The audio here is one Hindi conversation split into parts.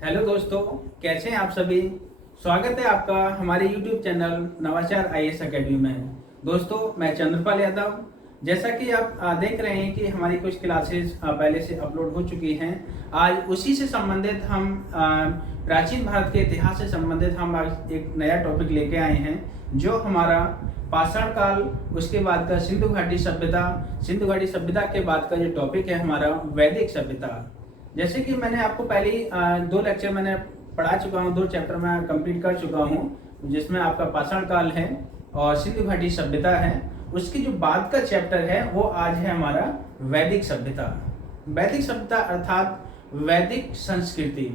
हेलो दोस्तों, कैसे हैं आप सभी। स्वागत है आपका हमारे YouTube चैनल नवाचार IAS अकेडमी में। दोस्तों, मैं चंद्रपाल यादव। जैसा कि आप देख रहे हैं कि हमारी कुछ क्लासेस पहले से अपलोड हो चुकी हैं। आज उसी से संबंधित हम प्राचीन भारत के इतिहास से संबंधित हम आज एक नया टॉपिक लेके आए हैं, जो हमारा पाषाण काल, उसके बाद का सिंधु घाटी सभ्यता, सिंधु घाटी सभ्यता के बाद का जो टॉपिक है हमारा वैदिक सभ्यता। जैसे कि मैंने आपको पहले ही 2 लेक्चर मैंने पढ़ा चुका हूँ, 2 चैप्टर मैं कंप्लीट कर चुका हूँ, जिसमें आपका पाषाण काल है और सिंधु घाटी सभ्यता है। उसकी जो बाद का चैप्टर है वो आज है हमारा वैदिक सभ्यता। वैदिक सभ्यता अर्थात वैदिक संस्कृति।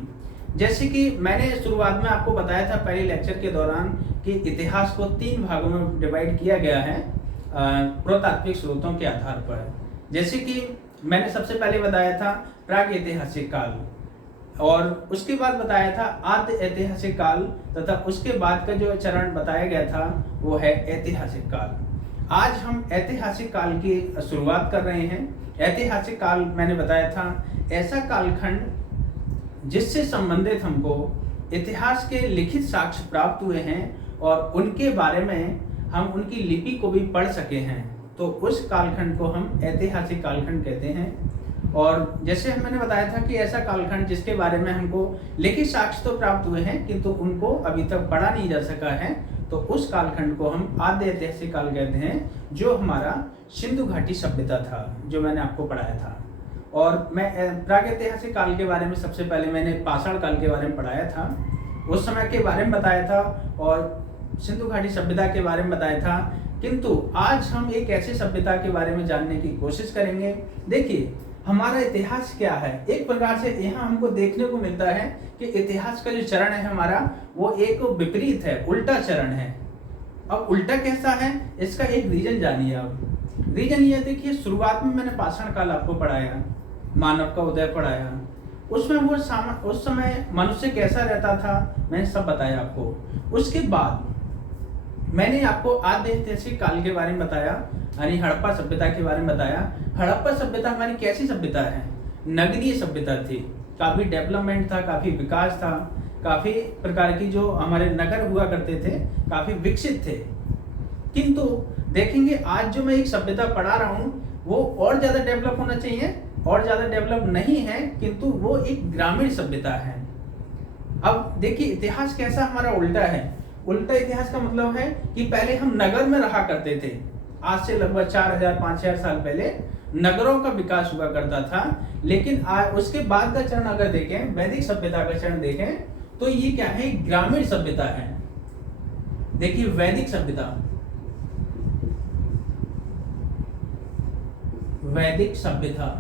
जैसे कि मैंने शुरुआत में आपको बताया था पहले लेक्चर के दौरान कि इतिहास को 3 भागों में डिवाइड किया गया है पुरातात्विक स्रोतों के आधार पर। जैसे कि मैंने सबसे पहले बताया था प्राग ऐतिहासिक काल, और उसके बाद बताया था आद्य ऐतिहासिक काल, तथा उसके बाद का जो चरण बताया गया था वो है ऐतिहासिक काल। आज हम ऐतिहासिक काल की शुरुआत कर रहे हैं। ऐतिहासिक काल मैंने बताया था ऐसा कालखंड जिससे संबंधित हमको इतिहास के लिखित साक्ष्य प्राप्त हुए हैं और उनके बारे में हम उनकी लिपि को भी पढ़ सके हैं, तो उस कालखंड को हम ऐतिहासिक कालखंड कहते हैं। और जैसे मैंने बताया था कि ऐसा कालखंड जिसके बारे में हमको लिखित साक्ष्य तो प्राप्त हुए हैं किंतु उनको अभी तक पढ़ा नहीं जा सका है, तो उस कालखंड को हम आद्य ऐतिहासिक काल कहते हैं, जो हमारा सिंधु घाटी सभ्यता था, जो मैंने आपको पढ़ाया था। और मैं प्रागैतिहासिक काल के बारे में सबसे पहले मैंने पाषाण काल के बारे में पढ़ाया था, उस समय के बारे में बताया था, और सिंधु घाटी सभ्यता के बारे में बताया था। किंतु आज हम एक ऐसी सभ्यता के बारे में जानने की कोशिश करेंगे। देखिए, हमारा इतिहास क्या है, एक प्रकार से यहाँ हमको देखने को मिलता है कि इतिहास का जो चरण है हमारा वो एक विपरीत है, उल्टा चरण है। अब उल्टा कैसा है, इसका एक रीजन जानिए आप। रीजन ये देखिए, शुरुआत में मैंने पाषाण काल आपको पढ़ाया, मानव का उदय पढ़ाया, उसमें वो उस समय मनुष्य कैसा रहता था मैंने सब बताया आपको। उसके बाद मैंने आपको आद्य ऐतिहासिक काल के बारे में बताया, यानी हड़प्पा सभ्यता के बारे में बताया। हड़प्पा सभ्यता हमारी कैसी सभ्यता है, नगरीय सभ्यता थी, काफी डेवलपमेंट था, काफी विकास था, काफी प्रकार की जो हमारे नगर हुआ करते थे काफी विकसित थे। किंतु देखेंगे आज जो मैं एक सभ्यता पढ़ा रहा हूँ वो और ज्यादा डेवलप होना चाहिए, और ज्यादा डेवलप नहीं है, किंतु वो एक ग्रामीण सभ्यता है। अब देखिए, इतिहास कैसा हमारा उल्टा है। उल्टा इतिहास का मतलब है कि पहले हम नगर में रहा करते थे, आज से लगभग 4000-5000 साल पहले नगरों का विकास हुआ करता था। लेकिन उसके बाद का चरण अगर देखें, वैदिक सभ्यता का चरण देखें, तो ये क्या है, ग्रामीण सभ्यता है। देखिए, वैदिक सभ्यता, वैदिक सभ्यता,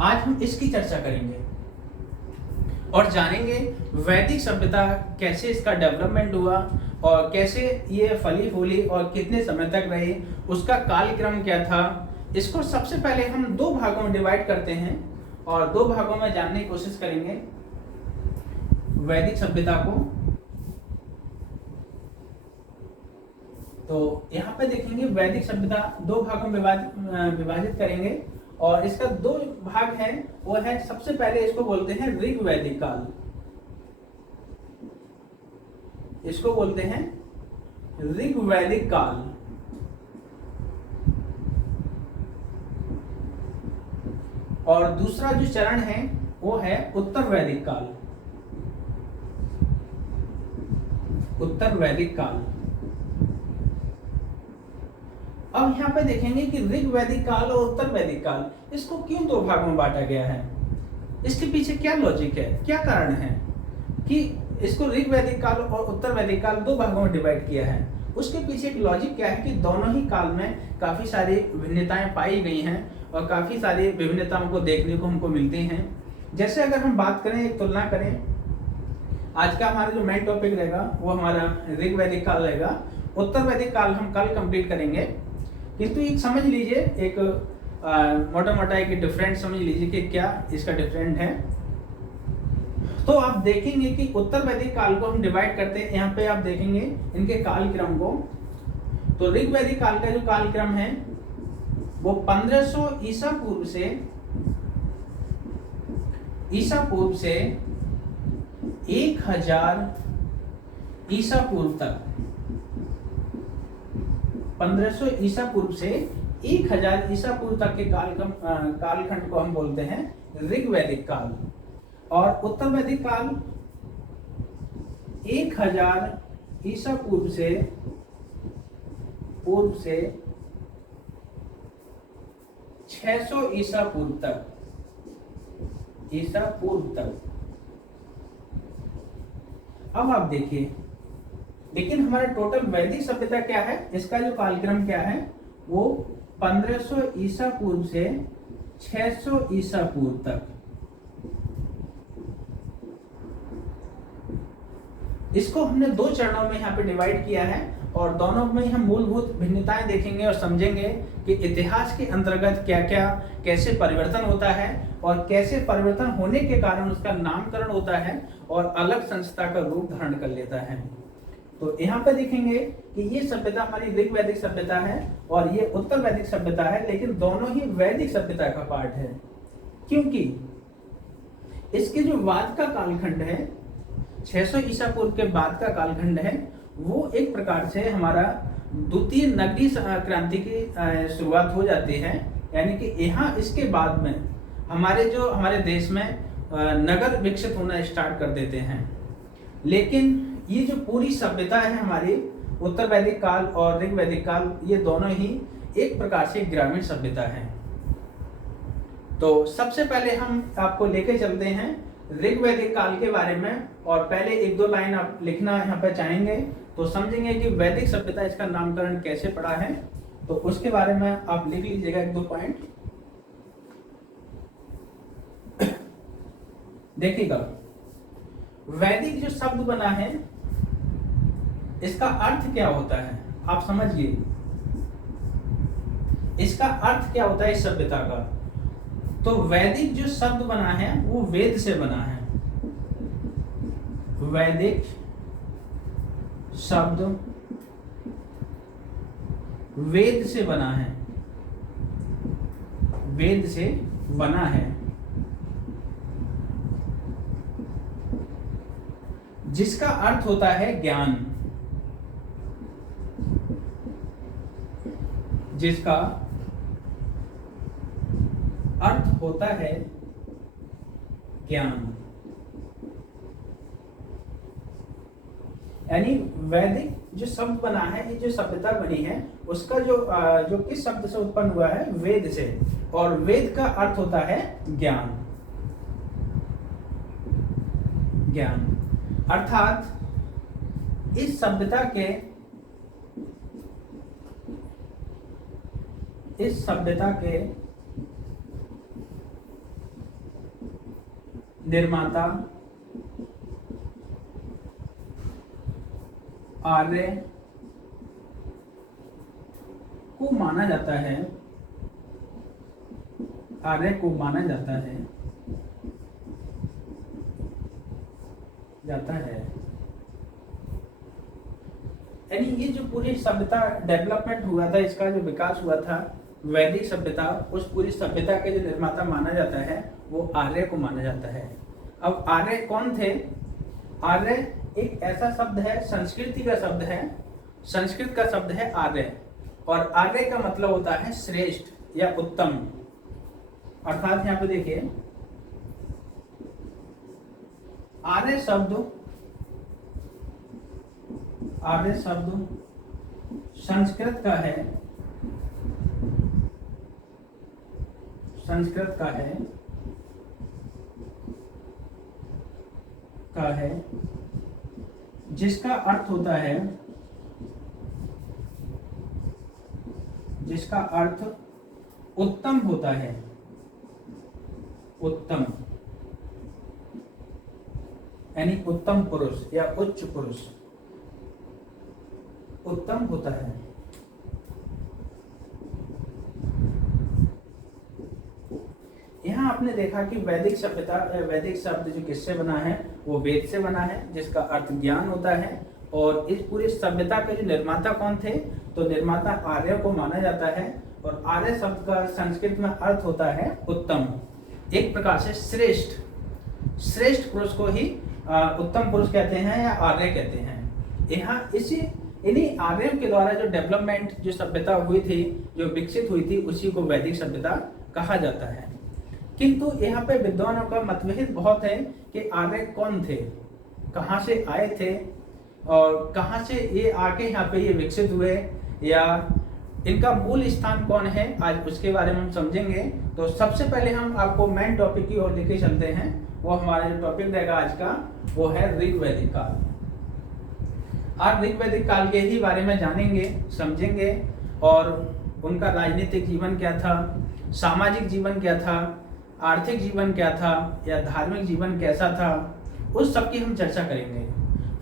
आज हम इसकी चर्चा करेंगे और जानेंगे वैदिक सभ्यता कैसे इसका डेवलपमेंट हुआ और कैसे ये फली फूली और कितने समय तक रही, उसका कालक्रम क्या था। इसको सबसे पहले हम 2 भागों में डिवाइड करते हैं और 2 भागों में जानने की कोशिश करेंगे वैदिक सभ्यता को। तो यहाँ पे देखेंगे वैदिक सभ्यता 2 भागों में विभाजित करेंगे, और इसका 2 भाग है। वो है, सबसे पहले इसको बोलते हैं ऋग्वैदिक काल, इसको बोलते हैं ऋग्वैदिक काल। और दूसरा जो चरण है वो है उत्तर वैदिक काल, उत्तर वैदिक काल। अब यहाँ पे देखेंगे कि ऋग्वैदिक काल और उत्तर वैदिक काल, इसको क्यों 2 भागों में बांटा गया है, इसके पीछे क्या लॉजिक है, क्या कारण है कि इसको ऋग्वैदिक काल और उत्तर वैदिक काल 2 भागों में डिवाइड किया है। उसके पीछे एक लॉजिक क्या है कि दोनों ही काल में काफी सारी भिन्नताएं पाई गई हैं और काफी सारी विभिन्नताओं को देखने को हमको मिलती हैं। जैसे अगर हम बात करें, एक तुलना करें, आज का हमारा जो मेन टॉपिक रहेगा वो हमारा ऋग्वैदिक काल रहेगा, उत्तर वैदिक काल हम कल कंप्लीट करेंगे। किंतु एक समझ लीजिए, एक मोटा मोटा एक डिफरेंट समझ लीजिए कि क्या इसका डिफरेंट है। तो आप देखेंगे कि उत्तर वैदिक काल को हम डिवाइड करते हैं, यहाँ पे आप देखेंगे इनके कालक्रम को। तो ऋग्वैदिक काल का जो कालक्रम है वो 1500 ईसा पूर्व से ईसा पूर्व से 1000 ईसा पूर्व तक, 1500 ईसा पूर्व से 1000 ईसा पूर्व तक के कालखंड को हम बोलते हैं ऋग्वैदिक काल। और उत्तर वैदिक काल 1000 ईसा पूर्व से 600 ईसा पूर्व तक, अब आप देखिए, लेकिन हमारा टोटल वैदिक सभ्यता क्या है, इसका जो कालक्रम क्या है, वो 1500 ईसा पूर्व से 600 ईसा पूर्व तक। इसको हमने 2 चरणों में यहाँ पे डिवाइड किया है और दोनों में हम मूलभूत भिन्नताएं देखेंगे और समझेंगे कि इतिहास के अंतर्गत क्या क्या कैसे परिवर्तन होता है और कैसे परिवर्तन होने के कारण उसका नामकरण होता है और अलग संस्था का रूप धारण कर लेता है। तो यहाँ पे देखेंगे कि ये सभ्यता हमारी ऋग्वैदिक सभ्यता है और ये उत्तर वैदिक सभ्यता है, लेकिन दोनों ही वैदिक सभ्यता का पार्ट है, क्योंकि इसके जो बाद का कालखंड है, 600 ईसा पूर्व के बाद का कालखंड है, वो एक प्रकार से हमारा द्वितीय नगरीय क्रांति की शुरुआत हो जाती है। यानी कि यहाँ इसके बाद में हमारे देश में नगर विकसित होना स्टार्ट कर देते हैं। लेकिन ये जो पूरी सभ्यता है हमारी उत्तर वैदिक काल और ऋग्वैदिक काल, ये दोनों ही एक प्रकार से ग्रामीण सभ्यता है। तो सबसे पहले हम आपको लेके चलते हैं ऋग्वैदिक काल के बारे में, और पहले 1-2 लाइन आप लिखना यहाँ पे चाहेंगे तो समझेंगे कि वैदिक सभ्यता इसका नामकरण कैसे पड़ा है। तो उसके बारे में आप लिख लीजिएगा 1-2 पॉइंट। देखिएगा, वैदिक जो शब्द बना है इसका अर्थ क्या होता है, आप समझिए इसका अर्थ क्या होता है इस सभ्यता का। तो वैदिक जो शब्द बना है वो वेद से बना है। वैदिक शब्द वेद से बना है, वेद से बना है, जिसका अर्थ होता है ज्ञान, जिसका अर्थ होता है ज्ञान। यानी वैदिक जो शब्द बना है, ये जो सभ्यता बनी है, उसका जो किस शब्द से उत्पन्न हुआ है, वेद से, और वेद का अर्थ होता है ज्ञान। ज्ञान अर्थात इस सभ्यता के निर्माता आर्य को माना जाता है, यानी ये जो पूरी सभ्यता डेवलपमेंट हुआ था, इसका जो विकास हुआ था वैदिक सभ्यता, उस पूरी सभ्यता के जो निर्माता माना जाता है वो आर्य को माना जाता है। अब आर्य कौन थे? आर्य एक ऐसा शब्द है, संस्कृति का शब्द है, संस्कृत का शब्द है आर्य, और आर्य का मतलब होता है श्रेष्ठ या उत्तम। अर्थात यहाँ पे देखिए, आर्य शब्द संस्कृत का है जिसका अर्थ होता है, जिसका अर्थ उत्तम होता है, उत्तम यानी उत्तम पुरुष या उच्च पुरुष, उत्तम होता है। यहाँ आपने देखा कि वैदिक शब्द जो किससे बना है, वो वेद से बना है, जिसका अर्थ ज्ञान होता है। और इस पूरी सभ्यता के जो निर्माता कौन थे? तो निर्माता आर्य को माना जाता है, और आर्य शब्द का संस्कृत में अर्थ होता है उत्तम, एक प्रकार से श्रेष्ठ। श्रेष्ठ पुरुष को ही उत्तम पुरुष कहते हैं या आर्य कहते हैं। यहाँ इन्हीं आर्यों के द्वारा जो डेवलपमेंट, जो सभ्यता हुई थी, जो विकसित हुई थी, उसी को वैदिक सभ्यता कहा जाता है। किंतु यहाँ पे विद्वानों का मतभेद बहुत है कि आर्य कौन थे, कहाँ से आए थे और कहाँ से ये आके यहाँ पे ये विकसित हुए, या इनका मूल स्थान कौन है, आज उसके बारे में हम समझेंगे। तो सबसे पहले हम आपको मेन टॉपिक की ओर लेके चलते हैं। वो हमारा जो टॉपिक रहेगा आज का, वो है ऋग्वैदिक काल। आज ऋग्वैदिक काल के ही बारे में जानेंगे, समझेंगे, और उनका राजनीतिक जीवन क्या था, सामाजिक जीवन क्या था, आर्थिक जीवन क्या था, या धार्मिक जीवन कैसा था, उस सब की हम चर्चा करेंगे।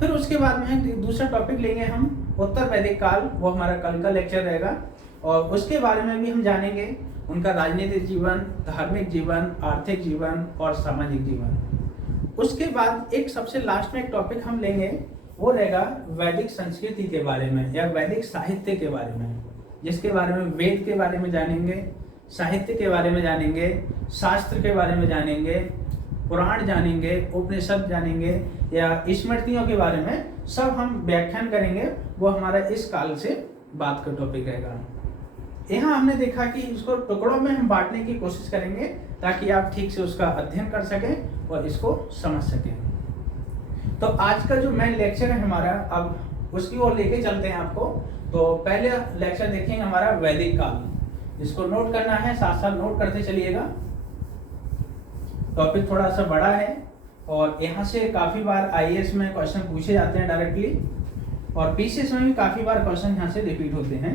फिर उसके बाद में दूसरा टॉपिक लेंगे हम उत्तर वैदिक काल, वो हमारा कल का लेक्चर रहेगा, और उसके बारे में भी हम जानेंगे उनका राजनीतिक जीवन, धार्मिक जीवन, आर्थिक जीवन और सामाजिक जीवन। उसके बाद एक सबसे लास्ट में एक टॉपिक हम लेंगे, वो रहेगा वैदिक संस्कृति के बारे में या वैदिक साहित्य के बारे में, जिसके बारे में वेद के बारे में जानेंगे, साहित्य के बारे में जानेंगे, शास्त्र के बारे में जानेंगे, पुराण जानेंगे, उपनिषद जानेंगे, या स्मृतियों के बारे में सब हम व्याख्यान करेंगे। वो हमारा इस काल से बात का टॉपिक रहेगा। यहाँ हमने देखा कि इसको टुकड़ों में हम बांटने की कोशिश करेंगे ताकि आप ठीक से उसका अध्ययन कर सकें और इसको समझ सकें। तो आज का जो मेन लेक्चर है हमारा, अब उसकी ओर लेके चलते हैं आपको। तो पहले लेक्चर देखेंगे हमारा वैदिक काल, इसको नोट करना है, साथ साथ नोट करते चलिएगा। टॉपिक थोड़ा सा बड़ा है और यहाँ से काफी बार आईएएस में क्वेश्चन पूछे जाते हैं डायरेक्टली, और पीसीएस में भी काफी बार क्वेश्चन यहाँ से रिपीट होते हैं।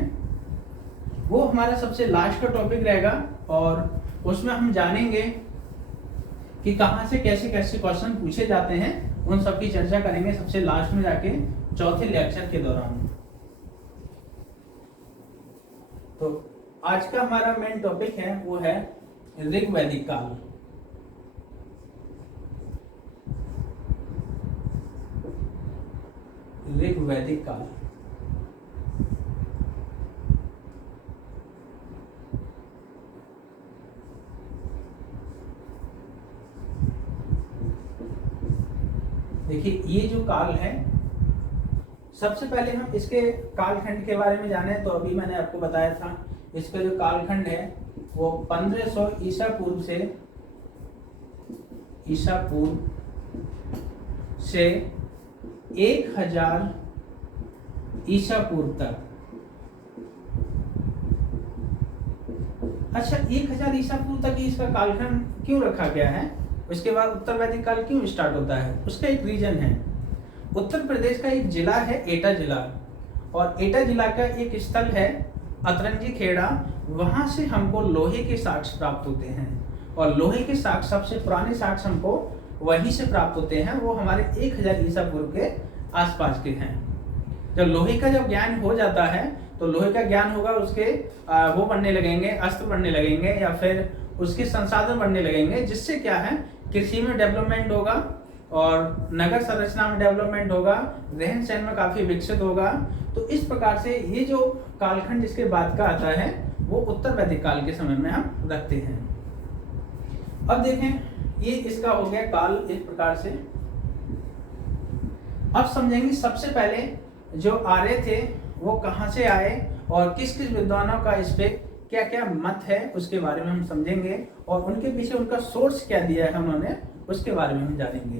वो हमारा सबसे लास्ट का टॉपिक रहेगा और उसमें हम जानेंगे कि कहाँ से कैसे कैसे क्वेश्चन पूछे जाते हैं, उन सब की चर्चा करेंगे सबसे लास्ट में जाके, चौथे लेक्चर के दौरान। तो आज का हमारा मेन टॉपिक है वो है ऋग्वैदिक काल। ऋग्वैदिक काल देखिए, ये जो काल है, सबसे पहले हम इसके कालखंड के बारे में जाने। तो अभी मैंने आपको बताया था इसका जो कालखंड है वो 1500 ईसा पूर्व से 1000 ईसा पूर्व तक। अच्छा, 1000 ईसा पूर्व तक इसका कालखंड क्यों रखा गया है, उसके बाद उत्तर वैदिक काल क्यों स्टार्ट होता है, उसका एक रीजन है। उत्तर प्रदेश का एक जिला है एटा जिला, और एटा जिला का एक स्थल है अतरंजी खेड़ा। वहां से हमको लोहे के साक्ष्य प्राप्त होते हैं, और लोहे के साक्ष्य, सबसे पुराने साक्ष्य हमको वहीं से प्राप्त होते हैं। वो हमारे 1000 ईसा पूर्व के आसपास के हैं। जब लोहे का जब ज्ञान हो जाता है तो लोहे का ज्ञान होगा, उसके वो बनने लगेंगे, अस्त्र बनने लगेंगे, या फिर उसके संसाधन बनने लगेंगे, जिससे क्या है, कृषि में डेवलपमेंट होगा और नगर संरचना में डेवलपमेंट होगा, रहन सहन में काफी विकसित होगा। तो इस प्रकार से ये जो कालखंड जिसके बाद का आता है वो उत्तर वैदिक काल के समय में हम रखते हैं। अब देखें, ये इसका हो गया काल इस प्रकार से। अब समझेंगे सबसे पहले जो आर्य थे वो कहाँ से आए और किस किस विद्वानों का इस पे क्या क्या मत है, उसके बारे में हम समझेंगे, और उनके पीछे उनका सोर्स क्या दिया है उन्होंने, उसके बारे में हम जानेंगे।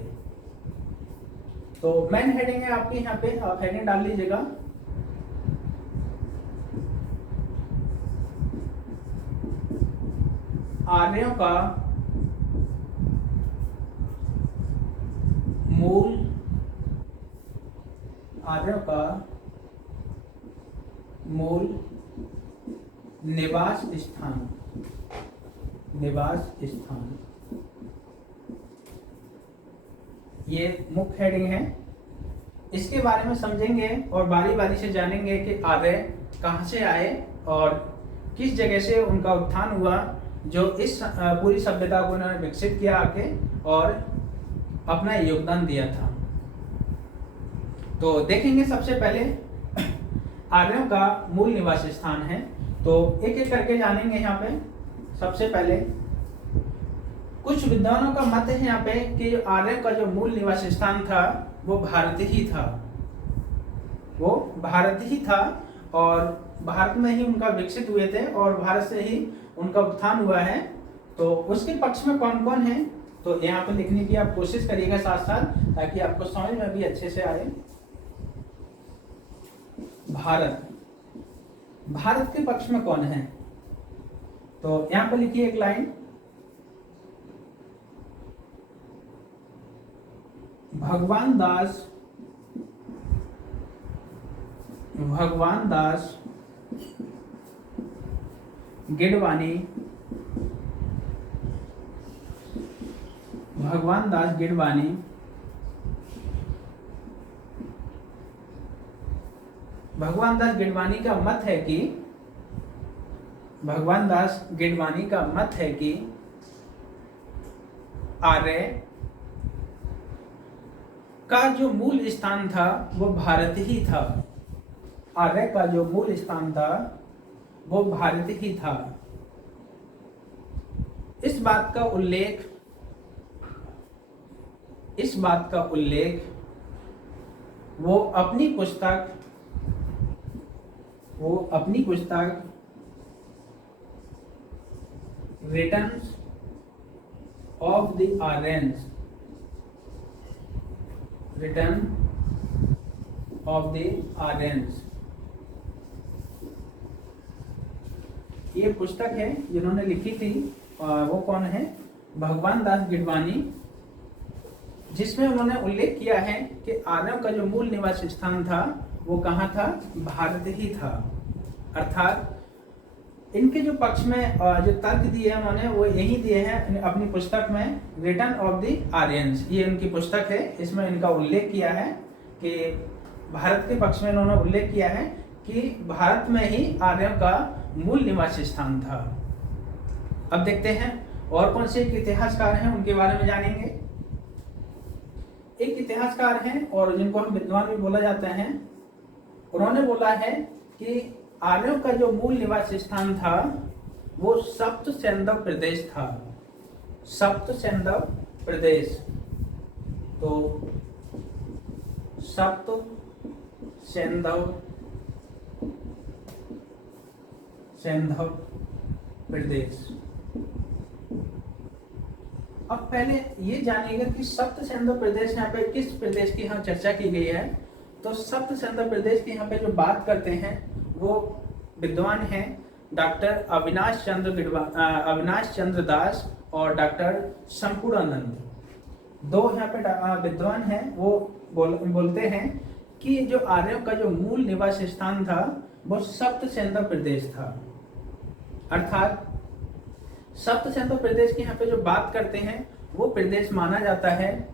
तो मेन हेडिंग है आपकी, यहाँ पे आप हेडिंग डाल लीजिएगा, आर्यों का मूल निवास स्थान। ये मुख्य हेडिंग है। इसके बारे में समझेंगे और बारी बारी से जानेंगे कि आर्य कहाँ से आए और किस जगह से उनका उत्थान हुआ, जो इस पूरी सभ्यता को उन्होंने विकसित किया आके और अपना योगदान दिया था। तो देखेंगे सबसे पहले आर्यों का मूल निवास स्थान है, तो एक एक करके जानेंगे। यहाँ पे सबसे पहले कुछ विद्वानों का मत है यहाँ पे कि आर्य का जो मूल निवास स्थान था वो भारत ही था, वो भारत ही था और भारत में ही उनका विकसित हुए थे और भारत से ही उनका उत्थान हुआ है। तो उसके पक्ष में कौन कौन है तो यहाँ पे लिखने की आप कोशिश करिएगा साथ साथ, ताकि आपको समझ में भी अच्छे से आए। भारत के पक्ष में कौन है तो यहाँ पे लिखिए एक लाइन, भगवान दास गिडवानी, भगवान दास गिडवानी का मत है कि आर्य का जो मूल स्थान था वो भारत ही था, आर्य का जो मूल स्थान था वो भारत ही था। इस बात का उल्लेख वो अपनी पुस्तक रिटर्न्स ऑफ द आर्यंस, ये पुस्तक है जिन्होंने लिखी थी, वो कौन है, भगवान दास गिडवानी, जिसमें उन्होंने उल्लेख किया है कि आर्यों का जो मूल निवास स्थान था वो कहाँ था, भारत ही था। अर्थात इनके जो पक्ष में जो तर्क दिए हैं उन्होंने वो यही दिए हैं अपनी पुस्तक में, रिटर्न ऑफ द आर्यंस, ये उनकी पुस्तक है। इसमें इनका उल्लेख किया है कि भारत के पक्ष में इन्होंने उल्लेख किया है कि भारत में ही आर्यों का मूल निवास स्थान था। अब देखते हैं और कौन से इतिहासकार हैं, उनके बारे में जानेंगे। एक इतिहासकार हैं और जिनको हम विद्वान भी बोला जाता है, उन्होंने बोला है कि आर्यों का जो मूल निवास स्थान था वो सप्त सैंधव प्रदेश था। सप्त सैंधव प्रदेश, तो सप्त सैंधव प्रदेश। अब पहले ये जानिएगा कि सप्त सैंधव प्रदेश यहाँ पे किस प्रदेश की यहाँ चर्चा की गई है। तो सप्त सैंधव प्रदेश की यहाँ पे जो बात करते हैं वो विद्वान हैं डॉक्टर अविनाश चंद्र दास और डॉक्टर शंकुरानंद, दो यहाँ पे विद्वान हैं। वो बोलते हैं कि जो आर्यों का जो मूल निवास स्थान था वो सप्त सैंधव प्रदेश था। अर्थात सप्त सैंधव प्रदेश की यहाँ पे जो बात करते हैं वो प्रदेश माना जाता है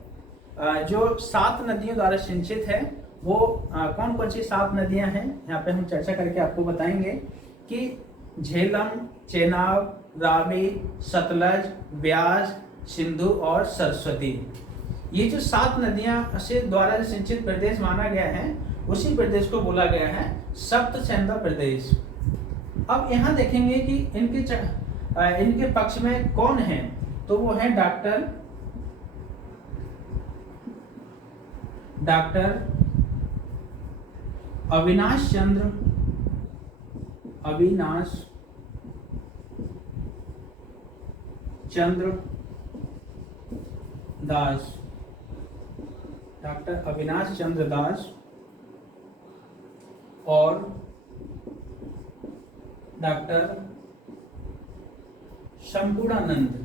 जो 7 नदियों द्वारा सिंचित है। वो कौन कौन सी 7 नदियां हैं यहाँ पे हम चर्चा करके आपको बताएंगे कि झेलम, चेनाब, रावी, सतलज, ब्यास, सिंधु और सरस्वती। ये जो 7 नदियां से द्वारा सिंचित प्रदेश माना गया है उसी प्रदेश को बोला गया है सप्त सैंधव प्रदेश। अब यहाँ देखेंगे कि इनके पक्ष में कौन है, तो वो है डॉक्टर अविनाश चंद्र दास, डॉक्टर अविनाश चंद्र दास और डॉक्टर शंकुरानंद।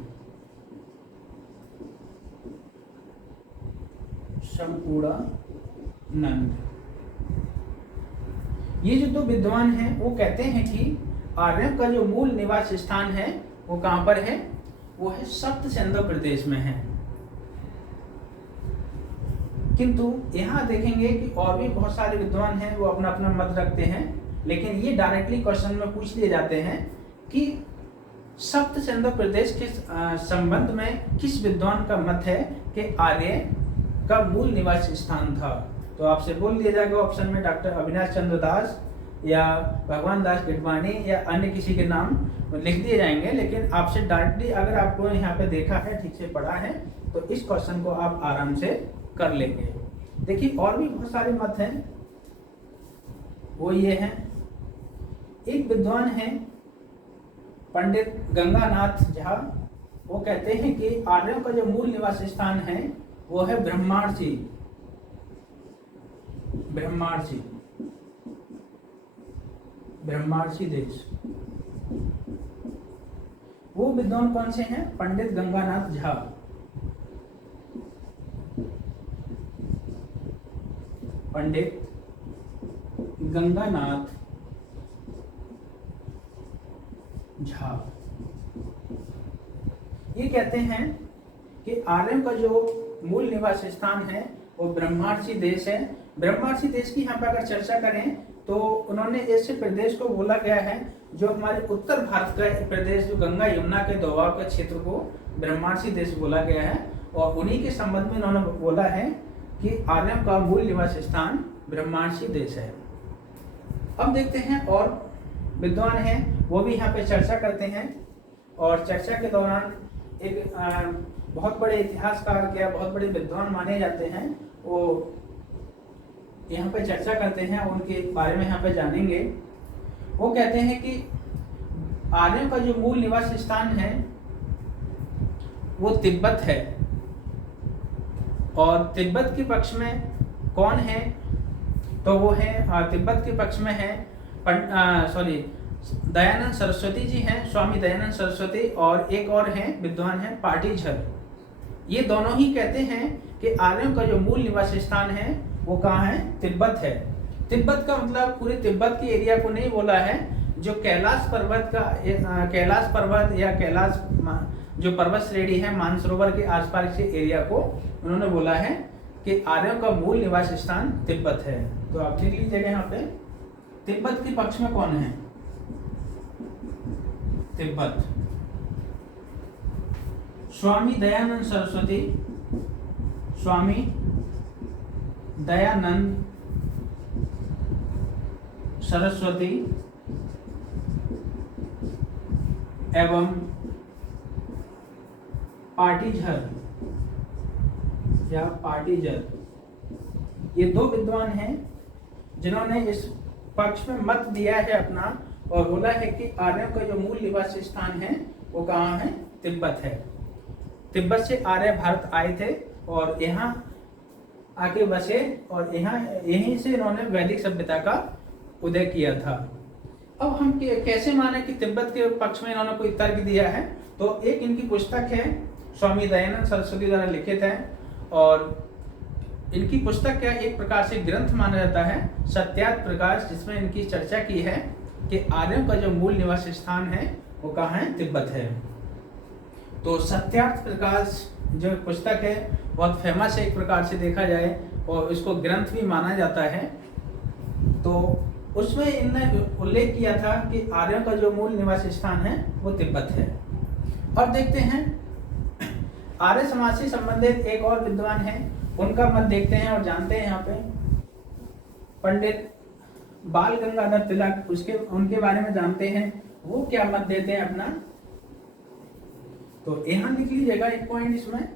ये जो 2 विद्वान हैं वो कहते हैं कि आर्यों का जो मूल निवास स्थान है वो कहां पर है, वो है सप्त सैंधव प्रदेश में है। किंतु यहाँ देखेंगे कि और भी बहुत सारे विद्वान हैं वो अपना अपना मत रखते हैं, लेकिन ये डायरेक्टली क्वेश्चन में पूछ लिए जाते हैं कि सप्त सैंधव प्रदेश के संबंध में किस विद्वान का मत है कि आर्य का मूल निवास स्थान था। तो आपसे बोल दिया जाएगा ऑप्शन में डॉक्टर अविनाश चंद्र दास, या भगवान दास गिडवाणी या अन्य किसी के नाम लिख दिए जाएंगे, लेकिन आपसे डायरेक्टली अगर आपको यहाँ पे देखा है, ठीक से पढ़ा है, तो इस क्वेश्चन को आप आराम से कर लेंगे। देखिए और भी बहुत सारे मत हैं, वो ये हैं। एक विद्वान हैं पंडित गंगानाथ झा, वो कहते हैं कि आर्यों का जो मूल निवास स्थान है वो है ब्रह्मार्षि। ब्रह्मार्षि, ब्रह्मार्षि देश। वो विद्वान कौन से हैं? पंडित गंगानाथ झा। पंडित गंगानाथ झा ये कहते हैं कि आर्यों का जो मूल निवास स्थान है वो ब्रह्मार्षि देश है। ब्रह्मार्षि देश की यहाँ पर अगर चर्चा करें तो उन्होंने ऐसे प्रदेश को बोला गया है जो हमारे उत्तर भारत का एक प्रदेश, जो गंगा यमुना के दोआब के क्षेत्र को ब्रह्मार्षि देश बोला गया है, और उन्हीं के संबंध में उन्होंने बोला है कि आर्यों का मूल निवास स्थान ब्रह्मार्षि देश है। अब देखते हैं और विद्वान हैं, वो भी यहाँ पे चर्चा करते हैं, और चर्चा के दौरान एक बहुत बड़े इतिहासकार क्या बहुत बड़े विद्वान माने जाते हैं, वो यहाँ पे चर्चा करते हैं, उनके बारे में यहाँ पे जानेंगे। वो कहते हैं कि आर्यों का जो मूल निवास स्थान है वो तिब्बत है, और तिब्बत के पक्ष में कौन है? तो वो है तिब्बत के पक्ष में है दयानंद सरस्वती जी हैं, स्वामी दयानंद सरस्वती, और एक और हैं विद्वान हैं पाटीझर। ये दोनों ही कहते हैं कि आर्यों का जो मूल निवास स्थान है वो कहाँ है? तिब्बत है। तिब्बत का मतलब पूरे तिब्बत के एरिया को नहीं बोला है, जो कैलाश पर्वत का कैलाश पर्वत या कैलाश जो पर्वत श्रेणी है मानसरोवर के आसपास के एरिया को उन्होंने बोला है कि आर्यों का मूल निवास स्थान तिब्बत है। तो आप लिख लीजिएगा यहाँ पे, तिब्बत के पक्ष में कौन है? तिब्बत। स्वामी दयानंद सरस्वती, स्वामी दयानंद सरस्वती एवं पाटीझर या पाटीझर, ये दो विद्वान हैं जिन्होंने इस पक्ष में मत दिया है अपना, और बोला है कि आर्यों का जो मूल निवास स्थान है वो कहाँ है? तिब्बत है। तिब्बत से आर्य भारत आए थे और यहाँ आके बसे, और यहाँ यहीं से इन्होंने वैदिक सभ्यता का उदय किया था। अब हम कैसे माने कि तिब्बत के पक्ष में इन्होंने कोई तर्क दिया है? तो एक इनकी पुस्तक है, स्वामी दयानंद सरस्वती द्वारा लिखित है, और इनकी पुस्तक का एक प्रकार से ग्रंथ माना जाता है, सत्यार्थ प्रकाश, जिसमें इनकी चर्चा की है कि आर्यों का जो मूल निवास स्थान है वो कहाँ है? तिब्बत है। तो सत्यार्थ प्रकाश जो पुस्तक है बहुत फेमस है एक प्रकार से देखा जाए, और इसको ग्रंथ भी माना जाता है। तो उसमें इन्होंने उल्लेख किया था कि आर्यों का जो मूल निवास स्थान है वो तिब्बत है। और देखते हैं आर्य समाज से संबंधित एक और विद्वान है, उनका मत देखते हैं और जानते हैं। यहाँ पे पंडित बाल गंगाधर तिलक, उनके बारे में जानते हैं, वो क्या मत देते हैं अपना। तो यहाँ लिख लीजिएगा एक पॉइंट इसमें,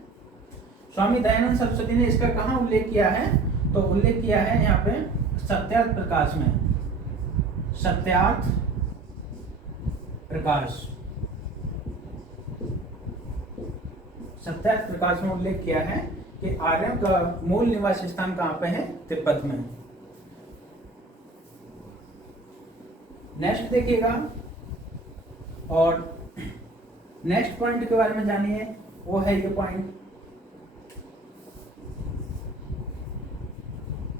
स्वामी दयानंद सरस्वती ने इसका कहाँ उल्लेख किया है? तो उल्लेख किया है यहाँ पे सत्यार्थ प्रकाश में, सत्यार्थ प्रकाश, सत्यार्थ प्रकाश में उल्लेख किया है कि आर्यों का मूल निवास स्थान कहाँ पे है? तिब्बत में। नेक्स्ट देखिएगा, और नेक्स्ट पॉइंट के बारे में जानिए, वो है ये पॉइंट,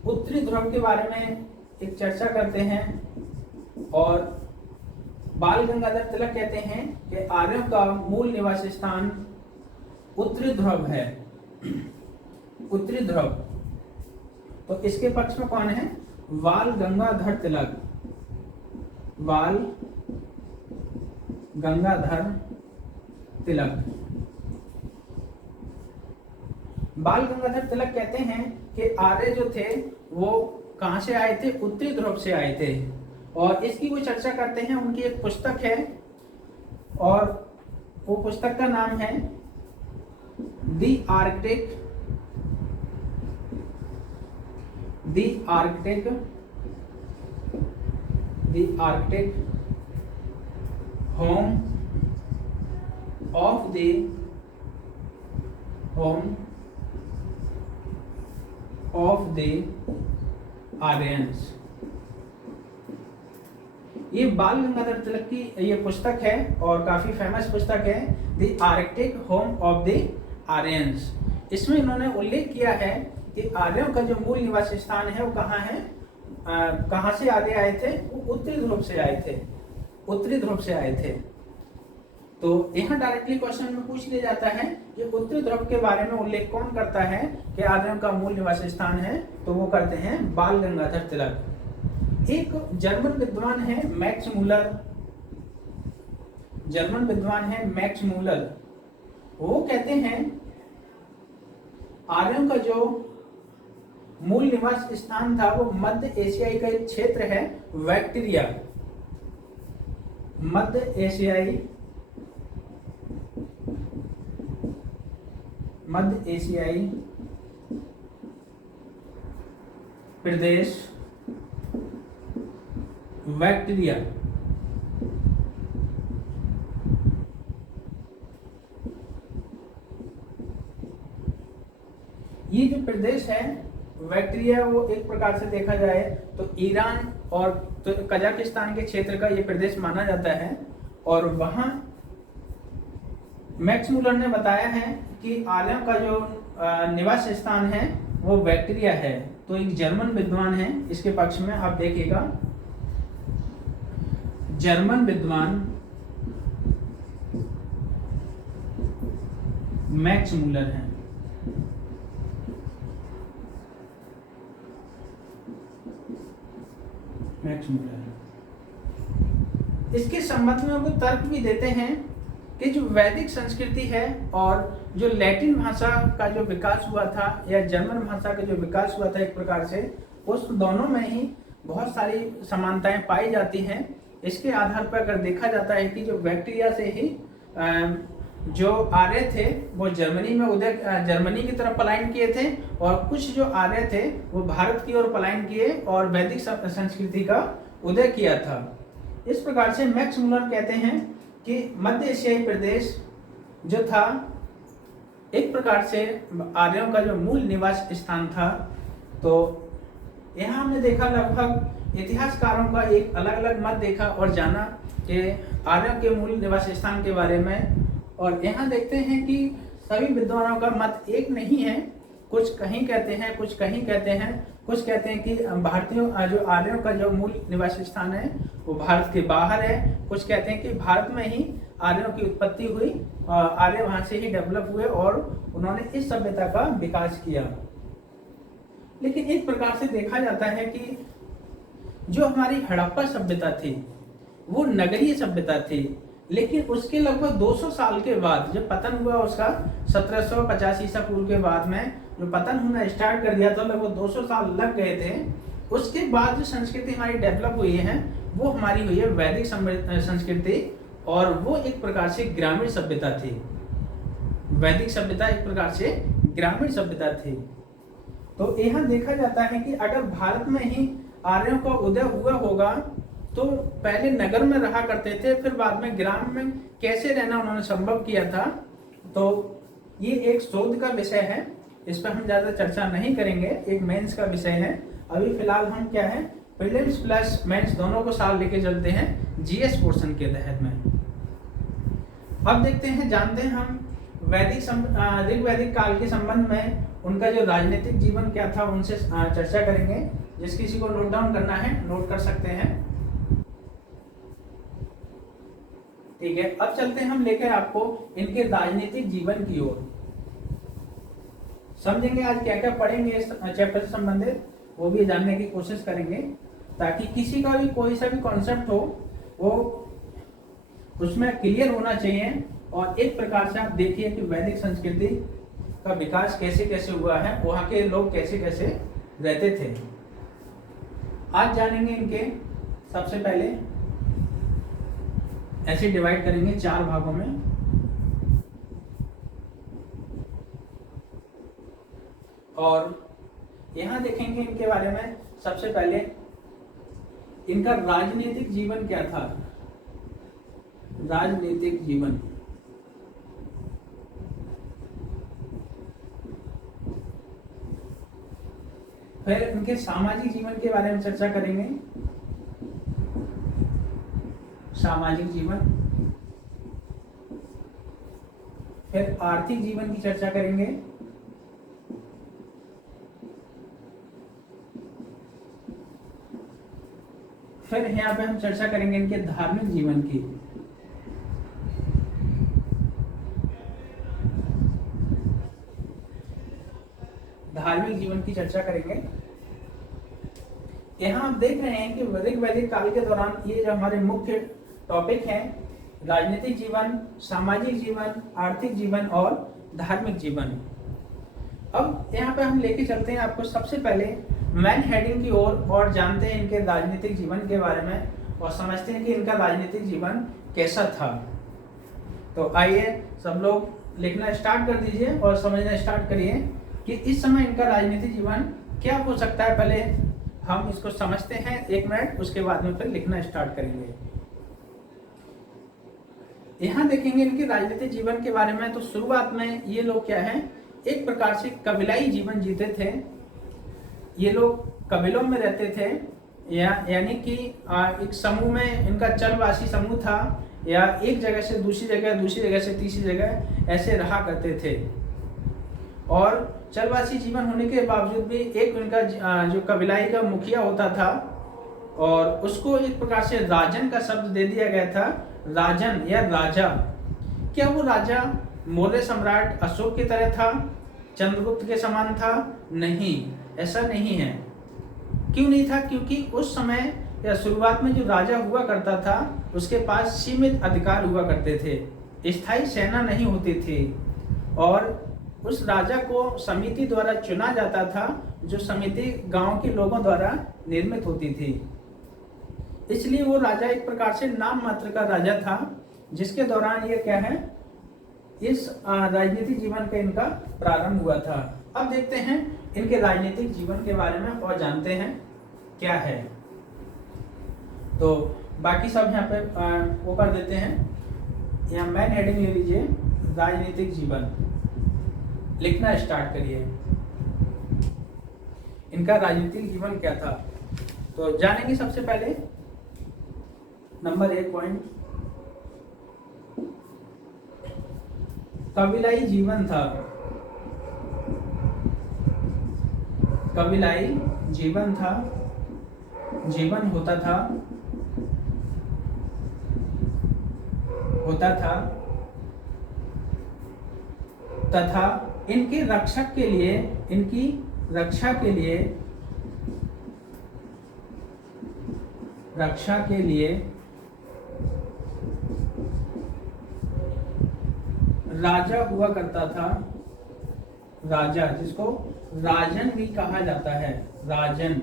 उत्तरी ध्रुव के बारे में एक चर्चा करते हैं। और बाल गंगाधर तिलक कहते हैं कि आर्यों का मूल निवास स्थान उत्तरी ध्रुव है, उत्तरी ध्रुव। तो इसके पक्ष में कौन है? बाल गंगाधर तिलक, बाल गंगाधर तिलक। बाल गंगाधर तिलक कहते हैं कि आर्य जो थे वो कहां से आए थे? उत्तरी ध्रुव से आए थे। और इसकी वो चर्चा करते हैं। उनकी एक पुस्तक है और वो पुस्तक का नाम है the Arctic home of the Aryans. ये बाल गंगाधर तिलक की ये पुस्तक है और काफी फेमस पुस्तक है, the Arctic home of the Aryans. इसमें इन्होंने उल्लेख किया है कि आर्यों का जो मूल निवास स्थान है वो कहाँ है, कहाँ से आर्य आए थे, वो उत्तरी ध्रुव से आए थे। तो यहाँ डायरेक्टली क्वेश्चन में पूछ लिया जाता है कि उत्तरी ध्रुव के बारे में उल्लेख कौन करता है कि आर्यों का मूल निवास स्थान है, तो वो करते हैं बाल गंगाधर तिलक। एक जर्मन विद्वान है मैक्स मूलर, वो कहते हैं आर्यों का जो मूल निवास स्थान था वो मध्य एशियाई का एक क्षेत्र है, बैक्टीरिया, मध्य एशियाई प्रदेश बैक्टीरिया। ये जो प्रदेश है बैक्टीरिया, वो एक प्रकार से देखा जाए तो ईरान और तो कजाकिस्तान के क्षेत्र का ये प्रदेश माना जाता है। और वहां मैक्स मूलर ने बताया है कि आर्यों का जो निवास स्थान है वो बैक्टीरिया है। तो एक जर्मन विद्वान है, इसके पक्ष में आप देखिएगा, जर्मन विद्वान मैक्स मूलर है। इसके संबंध में वो तर्क भी देते हैं कि जो वैदिक संस्कृति है और जो लैटिन भाषा का जो विकास हुआ था या जर्मन भाषा का जो विकास हुआ था एक प्रकार से, उस दोनों में ही बहुत सारी समानताएं पाई जाती हैं। इसके आधार पर अगर देखा जाता है कि जो बैक्टीरिया से ही जो आर्य थे वो जर्मनी की तरफ पलायन किए थे और कुछ जो आर्य थे वो भारत की ओर पलायन किए और वैदिक संस्कृति का उदय किया था। इस प्रकार से मैक्स मूलर कहते हैं कि मध्य एशियाई प्रदेश जो था एक प्रकार से आर्यों का जो मूल निवास स्थान था। तो यहाँ हमने देखा लगभग इतिहासकारों का एक अलग अलग मत देखा और जाना कि आर्यों के मूल निवास स्थान के बारे में। और यहाँ देखते हैं कि सभी विद्वानों का मत एक नहीं है, कुछ कहीं कहते हैं, कुछ कहीं कहते हैं, कुछ कहते हैं कि भारतीयों जो आर्यों का जो मूल निवास स्थान है वो भारत के बाहर है, कुछ कहते हैं कि भारत में ही आर्यों की उत्पत्ति हुई, आर्य वहां से ही डेवलप हुए और उन्होंने इस सभ्यता का विकास किया। लेकिन एक प्रकार से देखा जाता है कि जो हमारी हड़प्पा सभ्यता थी वो नगरीय सभ्यता थी, लेकिन उसके लगभग 200 साल के बाद जब पतन हुआ उसका 1750 ईसा पूर्व के बाद में जो पतन होना स्टार्ट कर दिया था, लगभग 200 साल लग गए थे। उसके बाद जो संस्कृति हमारी डेवलप हुई है वो हमारी हुई है वैदिक संस्कृति, और वो एक प्रकार से ग्रामीण सभ्यता थी। वैदिक सभ्यता एक प्रकार से ग्रामीण सभ्यता थी। तो यहाँ देखा जाता है कि अगर भारत में ही आर्यों का उदय हुआ होगा तो पहले नगर में रहा करते थे, फिर बाद में ग्राम में कैसे रहना उन्होंने संभव किया था। तो ये एक शोध का विषय है, इस पर हम ज्यादा चर्चा नहीं करेंगे, एक मेंस का विषय है। अभी फिलहाल हम क्या है प्रीलिम्स प्लस मेंस दोनों को साथ लेके चलते हैं जीएस पोर्शन के तहत में। अब देखते हैं, जानते हैं हम ऋग्वैदिक काल के संबंध में उनका जो राजनीतिक जीवन क्या था उनसे चर्चा करेंगे। जिस किसी को नोट डाउन करना है नोट कर सकते हैं। ठीक है, अब चलते हैं हम लेकर आपको इनके राजनीतिक जीवन की ओर। समझेंगे आज क्या क्या पढ़ेंगे इस चैप्टर से संबंधित, वो भी जानने की कोशिश करेंगे ताकि किसी का भी कोई सा भी कॉन्सेप्ट हो वो उसमें क्लियर होना चाहिए। और एक प्रकार से आप देखिए कि वैदिक संस्कृति का विकास कैसे कैसे हुआ है, वहाँ के लोग कैसे कैसे रहते थे। आज जानेंगे इनके सबसे पहले ऐसे डिवाइड करेंगे 4 भागों में। और यहां देखेंगे इनके बारे में। सबसे पहले इनका राजनीतिक जीवन क्या था, राजनीतिक जीवन। फिर इनके सामाजिक जीवन के बारे में चर्चा करेंगे, सामाजिक जीवन। फिर आर्थिक जीवन की चर्चा करेंगे। फिर यहाँ पे हम चर्चा करेंगे इनके धार्मिक जीवन की। धार्मिक जीवन की चर्चा करेंगे। यहाँ आप देख रहे हैं कि वैदिक काल के दौरान ये जो हमारे मुख्य टॉपिक हैं, राजनीतिक जीवन, सामाजिक जीवन, आर्थिक जीवन और धार्मिक जीवन। अब यहाँ पे हम लेके चलते हैं आपको सबसे पहले मैन हेडिंग की ओर और जानते हैं इनके राजनीतिक जीवन के बारे में और समझते हैं कि इनका राजनीतिक जीवन कैसा था। तो आइए सब लोग लिखना स्टार्ट कर दीजिए और समझना स्टार्ट करिए कि इस समय इनका राजनीतिक जीवन क्या हो सकता है। पहले हम इसको समझते हैं 1 मिनट, उसके बाद में फिर लिखना स्टार्ट करेंगे। यहाँ देखेंगे इनके राजनीतिक जीवन के बारे में। तो शुरुआत में ये लोग क्या है, एक प्रकार से कबीलाई जीवन जीते थे। ये लोग कबीलों में रहते थे, यानी कि एक समूह में इनका चलवासी समूह था, या एक जगह से दूसरी जगह से तीसरी जगह ऐसे रहा करते थे। और चलवासी जीवन होने के बावजूद भी एक उनका जो कबीलाई का मुखिया होता था, और उसको एक प्रकार से राजन का शब्द दे दिया गया था, राजन या राजा। क्या वो राजा मौर्य सम्राट अशोक की तरह था, चंद्रगुप्त के समान था? नहीं, ऐसा नहीं है। क्यों नहीं था? क्योंकि उस समय या शुरुआत में जो राजा हुआ करता था उसके पास सीमित अधिकार हुआ करते थे, स्थायी सेना नहीं होती थी, और उस राजा को समिति द्वारा चुना जाता था, जो समिति गांव के लोगों द्वारा निर्मित होती थी। इसलिए वो राजा एक प्रकार से नाम मात्र का राजा था, जिसके दौरान ये क्या है, इस राजनीतिक जीवन का इनका प्रारंभ हुआ था। अब देखते हैं इनके राजनीतिक जीवन के बारे में और जानते हैं क्या है। तो बाकी सब यहाँ पे वो कर देते हैं। यहाँ मैन हेडिंग ले लीजिए, राजनीतिक जीवन, लिखना स्टार्ट करिए। इनका राजनीतिक जीवन क्या था तो जानेंगे। सबसे पहले नंबर 1 पॉइंट, कबीलाई जीवन था। कबीलाई जीवन था, जीवन होता था तथा इनकी रक्षा के लिए राजा हुआ करता था। राजा, जिसको राजन भी कहा जाता है, राजन,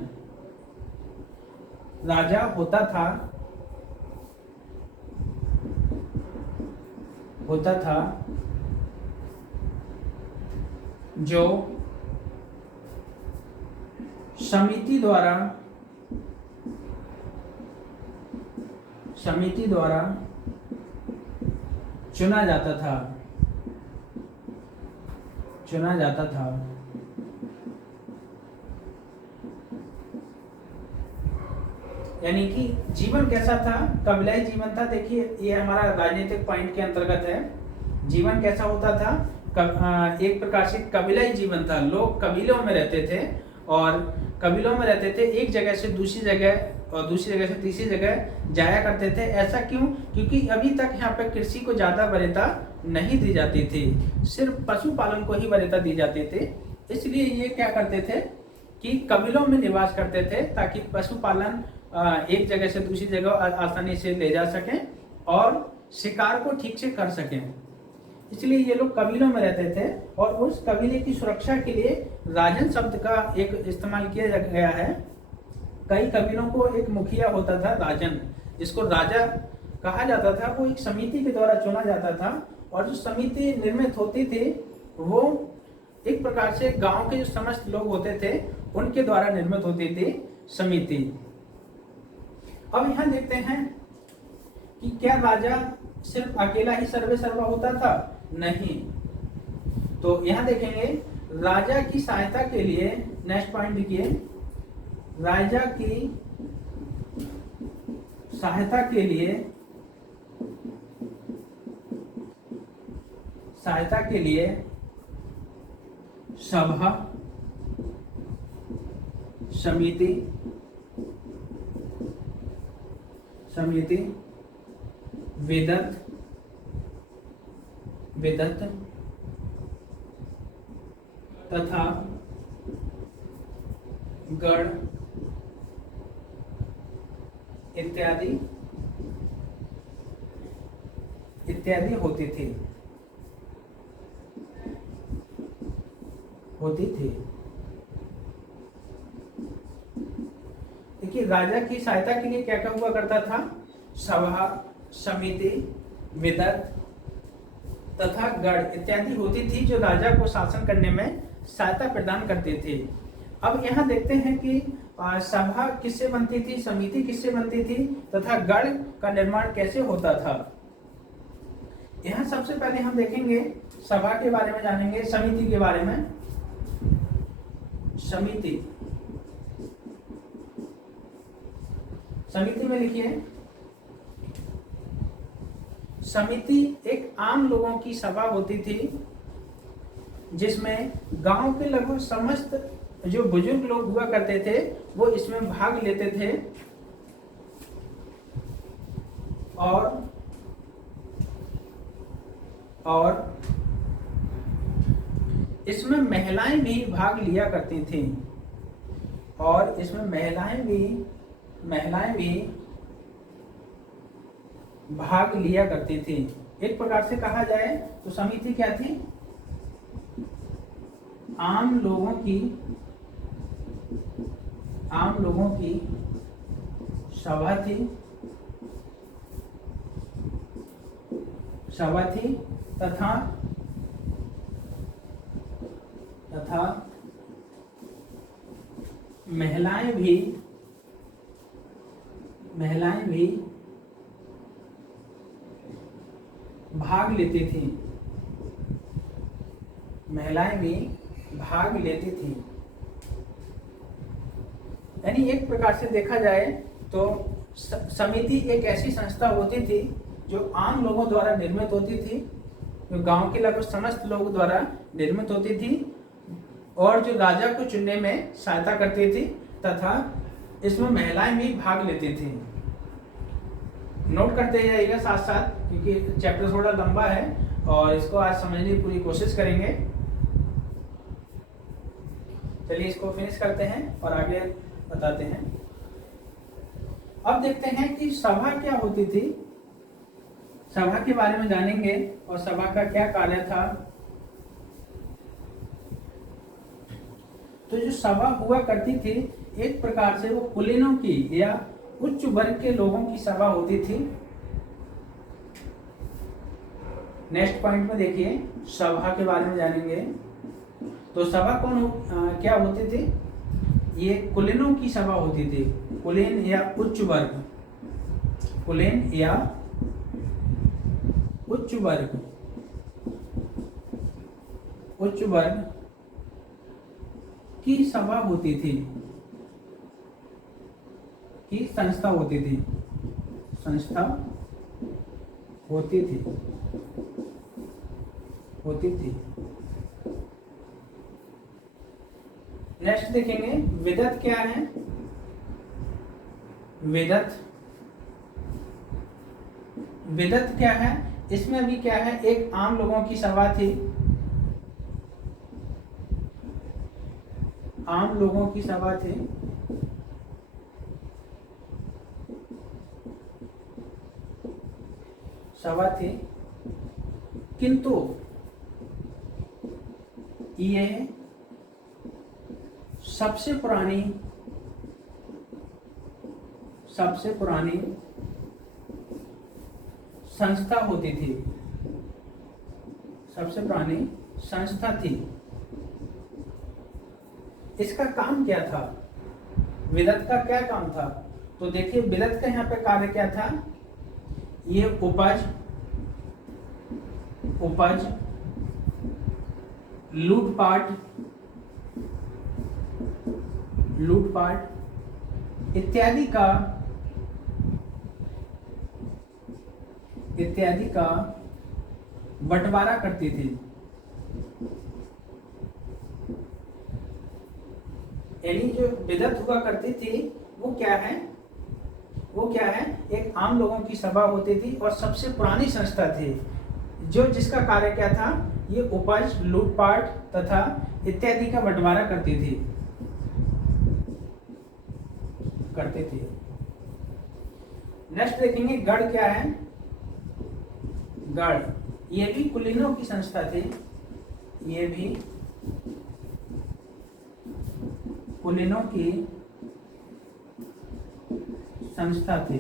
राजा होता था जो समिति द्वारा चुना जाता था। यानी कि जीवन कैसा था, कबीलाई जीवन था। देखिए ये हमारा राजनीतिक पॉइंट के अंतर्गत है। जीवन कैसा होता था, एक प्रकार से कबीलाई जीवन था। लोग कबीलों में रहते थे, और कबीलों में रहते थे, एक जगह से दूसरी जगह और दूसरी जगह से तीसरी जगह जाया करते थे। ऐसा क्यों? क्योंकि अभी तक यहाँ पे कृषि को ज्यादा वरीयता नहीं दी जाती थी, सिर्फ पशुपालन को ही वरीयता दी जाती थी। इसलिए ये क्या करते थे कि कबीलों में निवास करते थे, ताकि पशुपालन एक जगह से दूसरी जगह आसानी से ले जा सकें और शिकार को ठीक से कर सकें। इसलिए ये लोग कबीलों में रहते थे, और उस कबीले की सुरक्षा के लिए राजन शब्द का एक इस्तेमाल किया गया है। कई कबीलों को एक मुखिया होता था, राजन, जिसको राजा कहा जाता था। वो एक समिति के द्वारा चुना जाता था और जो समिति निर्मित होती थी वो एक प्रकार से गांव के जो समस्त लोग होते थे उनके द्वारा निर्मित होती थी समिति। अब यहाँ देखते हैं कि क्या राजा सिर्फ अकेला ही सर्वे सर्वा होता था? नहीं। तो यहाँ देखेंगे राजा की सहायता के लिए, नेक्स्ट पॉइंट देखिए, राजा की सहायता के लिए सभा, समिति विदत तथा गण इत्यादि होती थी। देखिए राजा की सहायता के लिए क्या क्या हुआ करता था? सभा, समिति, विदत तथा गण इत्यादि होती थी जो राजा को शासन करने में सहायता प्रदान करते थे। अब यहाँ देखते हैं कि सभा किससे बनती थी, समिति किससे बनती थी तथा गण का निर्माण कैसे होता था। यहाँ सबसे पहले हम देखेंगे सभा के बारे में, जानेंगे समिति के बारे में। समिति में लिखिए, समिति एक आम लोगों की सभा होती थी जिसमें गांव के लगभग समस्त जो बुजुर्ग लोग हुआ करते थे वो इसमें भाग लेते थे और इसमें महिलाएं भी भाग लिया करती थीं और इसमें महिलाएं भी भाग लिया करती थी। एक प्रकार से कहा जाए तो समिति क्या थी? आम लोगों की सभा थी तथा महिलाएं भी भाग लेती थी। यानी एक प्रकार से देखा जाए तो समिति एक ऐसी संस्था होती थी जो आम लोगों द्वारा निर्मित होती थी, जो गांव के लगभग समस्त लोगों द्वारा निर्मित होती थी और जो राजा को चुनने में सहायता करती थी तथा इसमें महिलाएं भी भाग लेती थी। नोट करते जाइएगा साथ साथ, क्योंकि चैप्टर थोड़ा लंबा है और इसको आज समझने की पूरी कोशिश करेंगे। चलिए इसको फिनिश करते हैं और आगे बताते हैं। अब देखते हैं कि सभा क्या होती थी, सभा के बारे में जानेंगे और सभा का क्या कार्य था। तो जो सभा हुआ करती थी एक प्रकार से वो कुलीनों की या उच्च वर्ग के लोगों की सभा होती थी। नेक्स्ट पॉइंट में देखिए सभा के बारे में जानेंगे। तो सभा क्या होती थी? ये कुलीनों की सभा होती थी। कुलीन या उच्च वर्ग, उच्च वर्ग की सभा होती थी, की संस्था होती थी। नेक्स्ट देखेंगे विदत क्या है। विदत क्या है? इसमें भी क्या है, एक आम लोगों की सभा थी, आम लोगों की सभा थी किंतु ये सबसे पुरानी सबसे पुरानी संस्था होती थी, सबसे पुरानी संस्था थी। इसका काम क्या था, विदत का क्या काम था? तो देखिए विदत का यहाँ पे कार्य क्या था, ये उपज लूटपाट इत्यादि का बंटवारा करती थी। यानी जो विदत हुआ करती थी वो क्या है, एक आम लोगों की सभा होती थी और सबसे पुरानी संस्था थी जिसका कार्य क्या था, ये उपज लूटपाट तथा इत्यादि का बंटवारा करती थी। नेक्स्ट देखेंगे गढ़ क्या है। गढ़ ये भी कुलीनों की संस्था थी, ये भी कुलीनों की संस्था थी,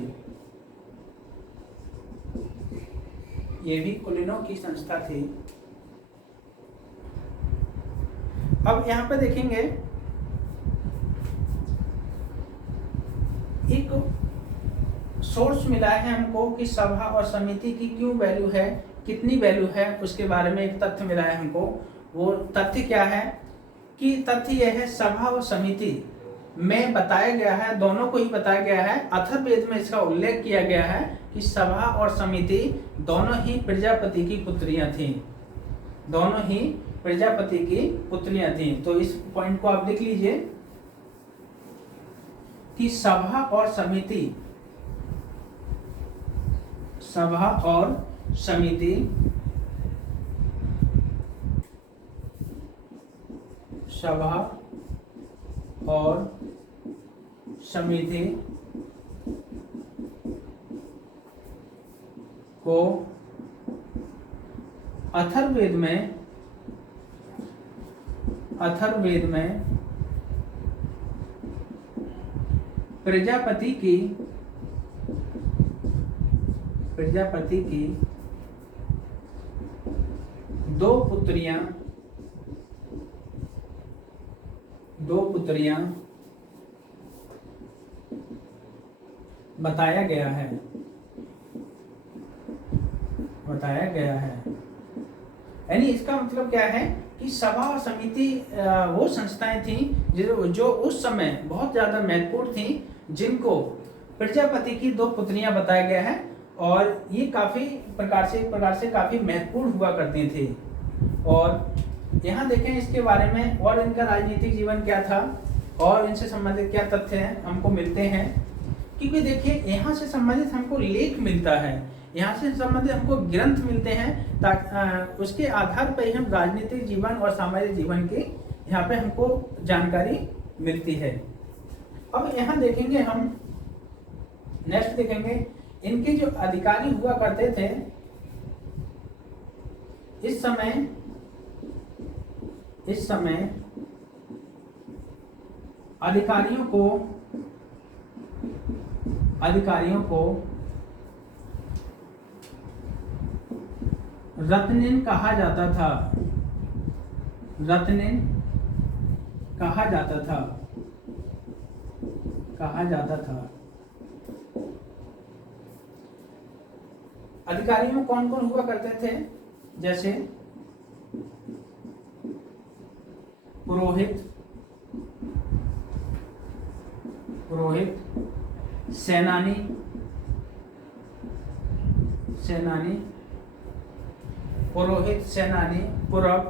ये भी कुलीनों की संस्था थी। अब यहां पे देखेंगे एक सोर्स मिला है हमको कि सभा और समिति की क्यों वैल्यू है, कितनी वैल्यू है, उसके बारे में एक तथ्य मिला है हमको। वो तथ्य क्या है कि तथ्य यह है, सभा और समिति में बताया गया है, दोनों को ही बताया गया है। अथर्ववेद में इसका उल्लेख किया गया है कि सभा और समिति दोनों ही प्रजापति की पुत्रियां थीं, दोनों ही प्रजापति की पुत्रियां थीं। तो इस पॉइंट को आप लिख लीजिए कि सभा और समिति को अथर्ववेद में प्रजापति की दो पुत्रियां बताया गया है। यानी इसका मतलब क्या है कि सभा और समिति वो संस्थाएं थी जो उस समय बहुत ज्यादा महत्वपूर्ण थी, जिनको प्रजापति की दो पुत्रियां बताया गया है, और ये काफी प्रकार से काफी महत्वपूर्ण हुआ करती थी। और यहाँ देखें इसके बारे में, और इनका राजनीतिक जीवन क्या था और इनसे संबंधित क्या तथ्य हैं हमको मिलते हैं। क्योंकि देखिए यहाँ से संबंधित हमको लेख मिलता है, यहाँ से संबंधित हमको ग्रंथ मिलते हैं, ताकि उसके आधार पर ही हम राजनीतिक जीवन और सामाजिक जीवन की यहाँ पे हमको जानकारी मिलती है। अब यहाँ देखेंगे हम, नेक्स्ट देखेंगे इनके जो अधिकारी हुआ करते थे, इस समय अधिकारियों को रत्निन कहा जाता था। अधिकारियों में कौन कौन हुआ करते थे, जैसे पुरोहित, सेनानी, पुरोहित, सेनानी, पुरप।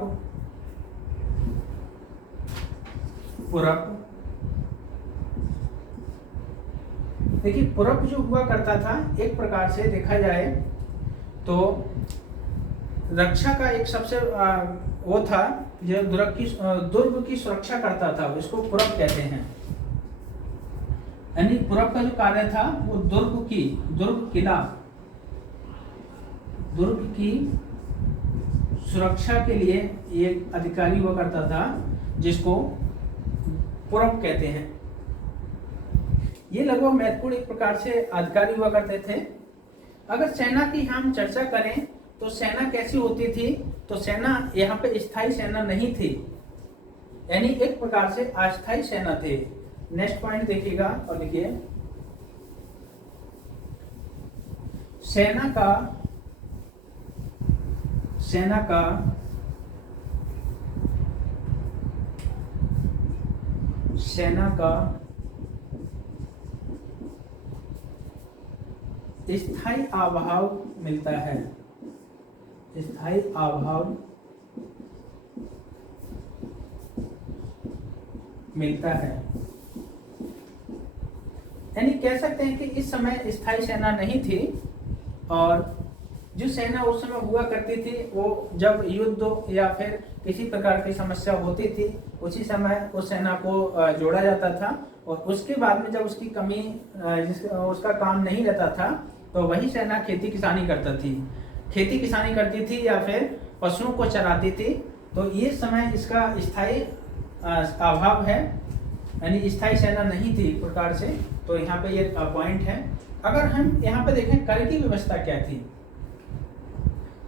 देखिए पुरप जो हुआ करता था, एक प्रकार से देखा जाए तो रक्षा का एक सबसे वो था जो दुर्ग की सुरक्षा करता था, इसको पुरप कहते हैं। यानी पुरप का जो कार्य था वो दुर्ग की सुरक्षा के लिए एक अधिकारी हुआ करता था, जिसको पुरप कहते हैं। ये लगभग महत्वपूर्ण एक प्रकार से अधिकारी हुआ करते थे। अगर सेना की हम चर्चा करें तो सेना कैसी होती थी, तो सेना यहाँ पे स्थायी सेना नहीं थी, यानी एक प्रकार से अस्थायी सेना थे। नेक्स्ट पॉइंट देखिएगा और लिखिए, सेना का स्थायी अभाव मिलता है, स्थायी अभाव मिलता है। यानी कह सकते हैं कि इस समय स्थायी सेना नहीं थी, और जो सेना उस समय हुआ करती थी वो जब युद्ध या फिर किसी प्रकार की समस्या होती थी उसी समय उस सेना को जोड़ा जाता था, और उसके बाद में जब उसकी कमी उसका काम नहीं रहता था तो वही सेना खेती किसानी करती थी या फिर पशुओं को चराती थी। तो ये समय इसका स्थायी अभाव है, यानी स्थायी सेना नहीं थी एक प्रकार से। तो यहाँ पे ये पॉइंट है। अगर हम यहाँ पे देखें कर की व्यवस्था क्या थी,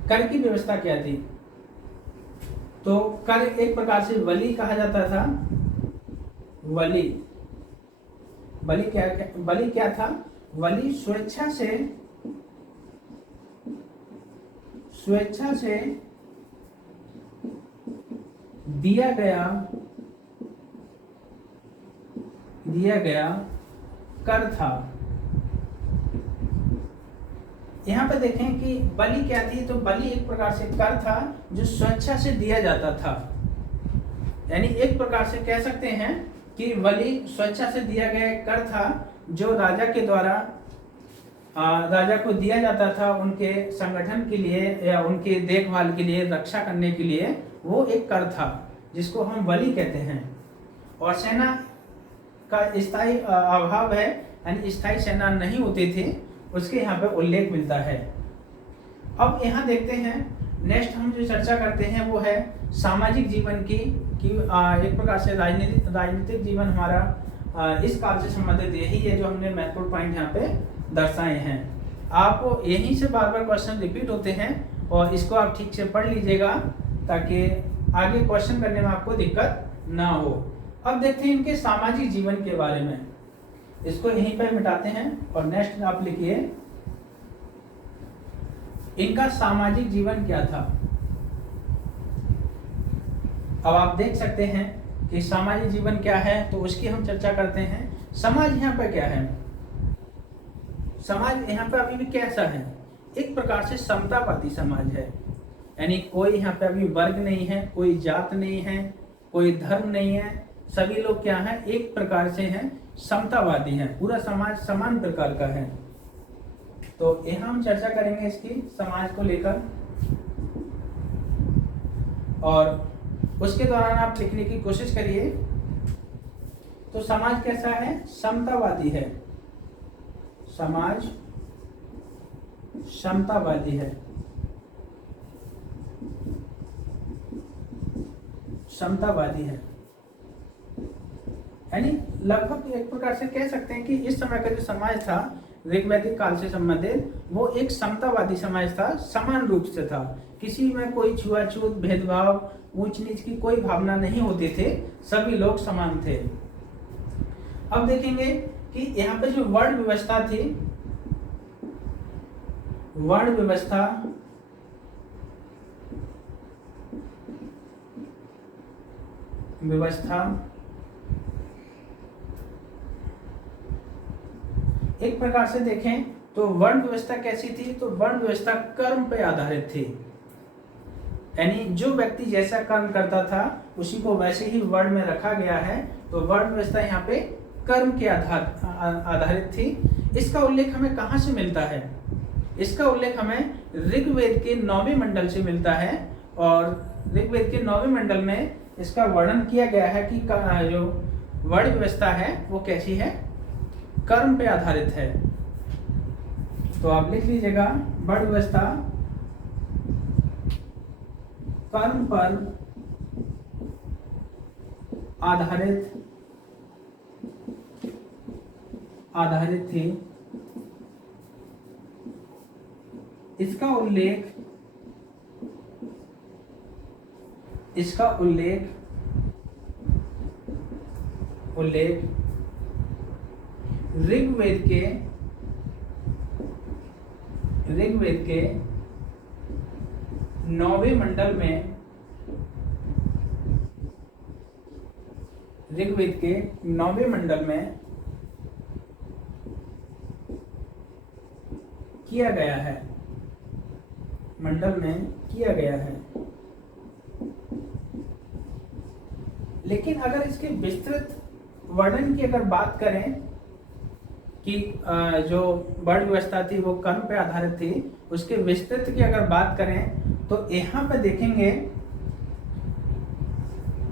कर की व्यवस्था क्या थी, तो कर एक प्रकार से वली कहा जाता था। वली क्या था? वली स्वेच्छा से दिया गया कर था। यहाँ पे देखें कि बलि क्या थी, तो बलि एक प्रकार से कर था जो स्वेच्छा से दिया जाता था। यानी एक प्रकार से कह सकते हैं कि बलि स्वेच्छा से दिया गया कर था जो राजा के द्वारा राजा को दिया जाता था उनके संगठन के लिए या उनके देखभाल के लिए, रक्षा करने के लिए। वो एक कर था जिसको हम बलि कहते हैं। और सेना का स्थायी अभाव है, यानी स्थायी सेना नहीं होती थी, उसके यहाँ पे उल्लेख मिलता है। अब यहाँ देखते हैं नेक्स्ट हम जो चर्चा करते हैं वो है सामाजिक जीवन की एक प्रकार से राजनीतिक जीवन हमारा इस काल से संबंधित यही है जो हमने महत्वपूर्ण पॉइंट यहाँ पे दर्शाए हैं। आप यहीं से बार बार क्वेश्चन रिपीट होते हैं और इसको आप ठीक से पढ़ लीजिएगा ताकि आगे क्वेश्चन करने में आपको दिक्कत ना हो। अब देखते हैं इनके सामाजिक जीवन के बारे में, इसको यहीं पर मिटाते हैं और नेक्स्ट आप लिखिए इनका सामाजिक जीवन क्या था। अब आप देख सकते हैं कि सामाजिक जीवन क्या है, तो उसकी हम चर्चा करते हैं। समाज यहाँ पर क्या है? समाज यहाँ पर अभी भी कैसा है? एक प्रकार से समतावादी समाज है, यानी कोई यहाँ पे अभी वर्ग नहीं है, कोई जात नहीं है, कोई धर्म नहीं है, सभी लोग क्या हैं? एक प्रकार से हैं, समतावादी हैं, पूरा समाज समान प्रकार का है। तो यहाँ हम चर्चा करेंगे इसकी समाज को लेकर, और उसके दौरान आप लिखने की कोशिश करिए। तो समाज कैसा है? समतावादी है, समाज समतावादी है, समतावादी है। यानी लगभग एक प्रकार से कह सकते हैं कि इस समय का जो समाज था ऋग्वैदिक काल से संबंधित, वो एक समतावादी समाज था, समान रूप से था, किसी में कोई छुआछूत, भेदभाव, ऊंच नीच की कोई भावना नहीं होती थे, सभी लोग समान थे। अब देखेंगे कि यहाँ पे जो वर्ण व्यवस्था थी, वर्ण व्यवस्था एक प्रकार से देखें तो वर्ण व्यवस्था कैसी थी? तो वर्ण व्यवस्था कर्म पे आधारित थी, यानी जो व्यक्ति जैसा कर्म करता था उसी को वैसे ही वर्ण में रखा गया है। तो वर्ण व्यवस्था यहाँ पे कर्म के आधारित थी। इसका उल्लेख हमें कहाँ से मिलता है? इसका उल्लेख हमें ऋग्वेद के 9वें मंडल से मिलता है, और ऋग्वेद के 9वें मंडल में इसका वर्णन किया गया है कि जो वर्ण व्यवस्था है वो कैसी है? कर्म पे आधारित है। तो आप लिख लीजिएगा वर्ण व्यवस्था कर्म पर आधारित आधारित थी। इसका उल्लेख ऋग्वेद के 9वें मंडल में किया गया है। लेकिन अगर इसके विस्तृत वर्णन की अगर बात करें कि जो वर्ण व्यवस्था थी वो कर्म पे आधारित थी, उसके विस्तृत की अगर बात करें तो यहाँ पे देखेंगे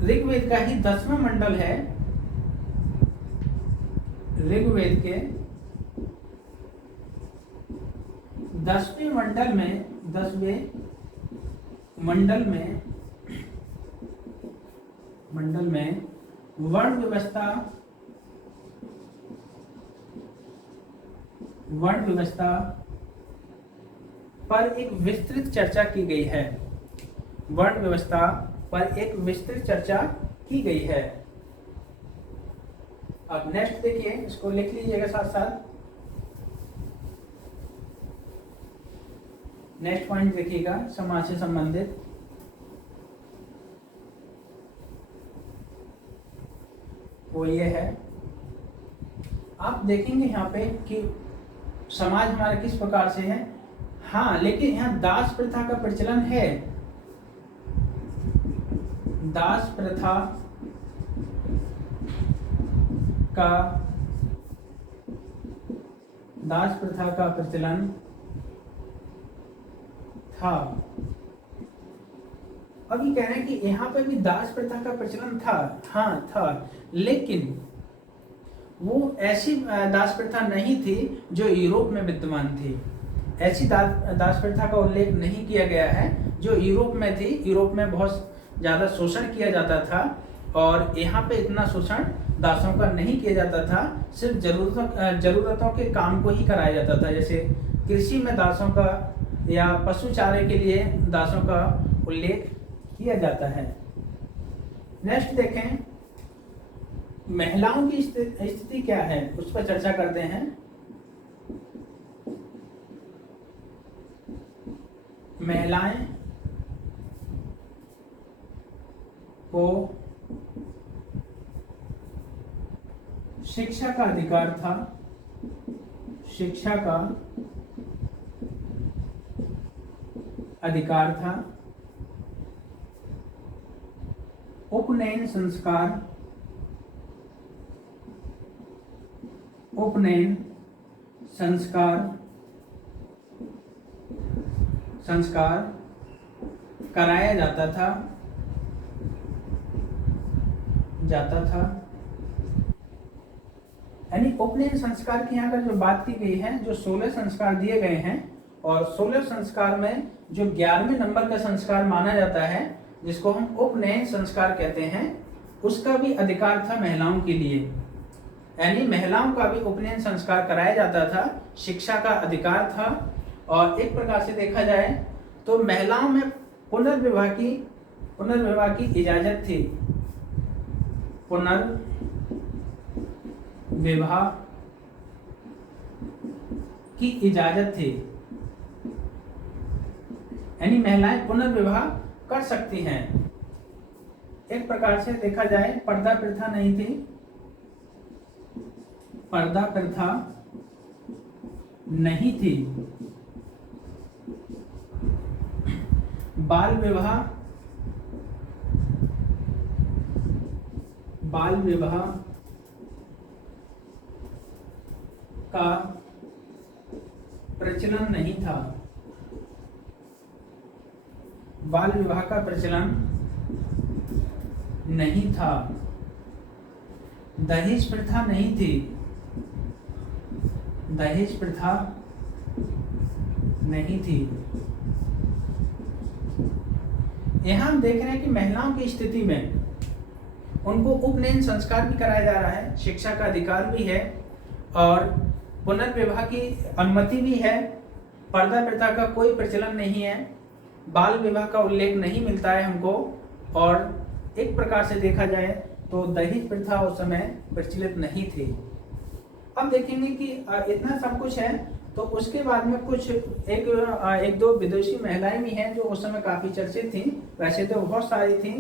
ऋग्वेद का ही 10वां मंडल है। ऋग्वेद के 10वें मंडल में वर्ण व्यवस्था पर एक विस्तृत चर्चा की गई है। अब नेक्स्ट देखिए, इसको लिख लीजिएगा साथ साथ। नेक्स्ट पॉइंट देखिएगा समाज से संबंधित। वो ये है, आप देखेंगे यहाँ पे कि समाज हमारा किस प्रकार से है। हाँ, लेकिन यहाँ दास प्रथा का प्रचलन है। दास प्रथा का प्रचलन था। अभी कह रहे हैं कि यहाँ पे भी दास प्रथा का प्रचलन था। हाँ था, लेकिन वो ऐसी दास प्रथा नहीं थी जो यूरोप में विद्यमान थी। ऐसी दास प्रथा का उल्लेख नहीं किया गया है जो यूरोप में थी। यूरोप में बहुत ज़्यादा शोषण किया जाता था और यहाँ पे इतना शोषण दासों का नहीं किया जाता था। सिर्फ जरूरतों के काम को ही कराया जाता था। जैसे कृषि में दासों का या पशु चारे के लिए दासों का उल्लेख किया जाता है। नेक्स्ट देखें, महिलाओं की स्थिति क्या है, उस पर चर्चा करते हैं। महिलाएं को शिक्षा का अधिकार था। उपनयन संस्कार कराया जाता था। यानी उपनयन संस्कार की यहाँ पर जो बात की गई है, जो 16 संस्कार दिए गए हैं और 16 संस्कार में जो 11वें नंबर का संस्कार माना जाता है, जिसको हम उपनयन संस्कार कहते हैं, उसका भी अधिकार था महिलाओं के लिए। यानी महिलाओं का भी उपनयन संस्कार कराया जाता था, शिक्षा का अधिकार था। और एक प्रकार से देखा जाए तो महिलाओं में पुनर्विवाह की इजाजत थी। पुनर्विवाह की इजाजत थी, यानी महिलाएं पुनर्विवाह कर सकती हैं। एक प्रकार से देखा जाए पर्दा प्रथा नहीं थी। बाल विवाह का प्रचलन नहीं था। बाल विवाह का प्रचलन नहीं था। दहेज प्रथा नहीं थी। यहाँ हम देख रहे हैं कि महिलाओं की स्थिति में उनको उपनयन संस्कार भी कराया जा रहा है, शिक्षा का अधिकार भी है और पुनर्विवाह की अनुमति भी है। पर्दा प्रथा का कोई प्रचलन नहीं है, बाल विवाह का उल्लेख नहीं मिलता है हमको, और एक प्रकार से देखा जाए तो दहेज प्रथा उस समय प्रचलित नहीं थी। अब देखेंगे कि इतना सब कुछ है, तो उसके बाद में कुछ एक दो विदेशी महिलाएं भी हैं जो उस समय काफी चर्चित थी। वैसे तो बहुत सारी थी,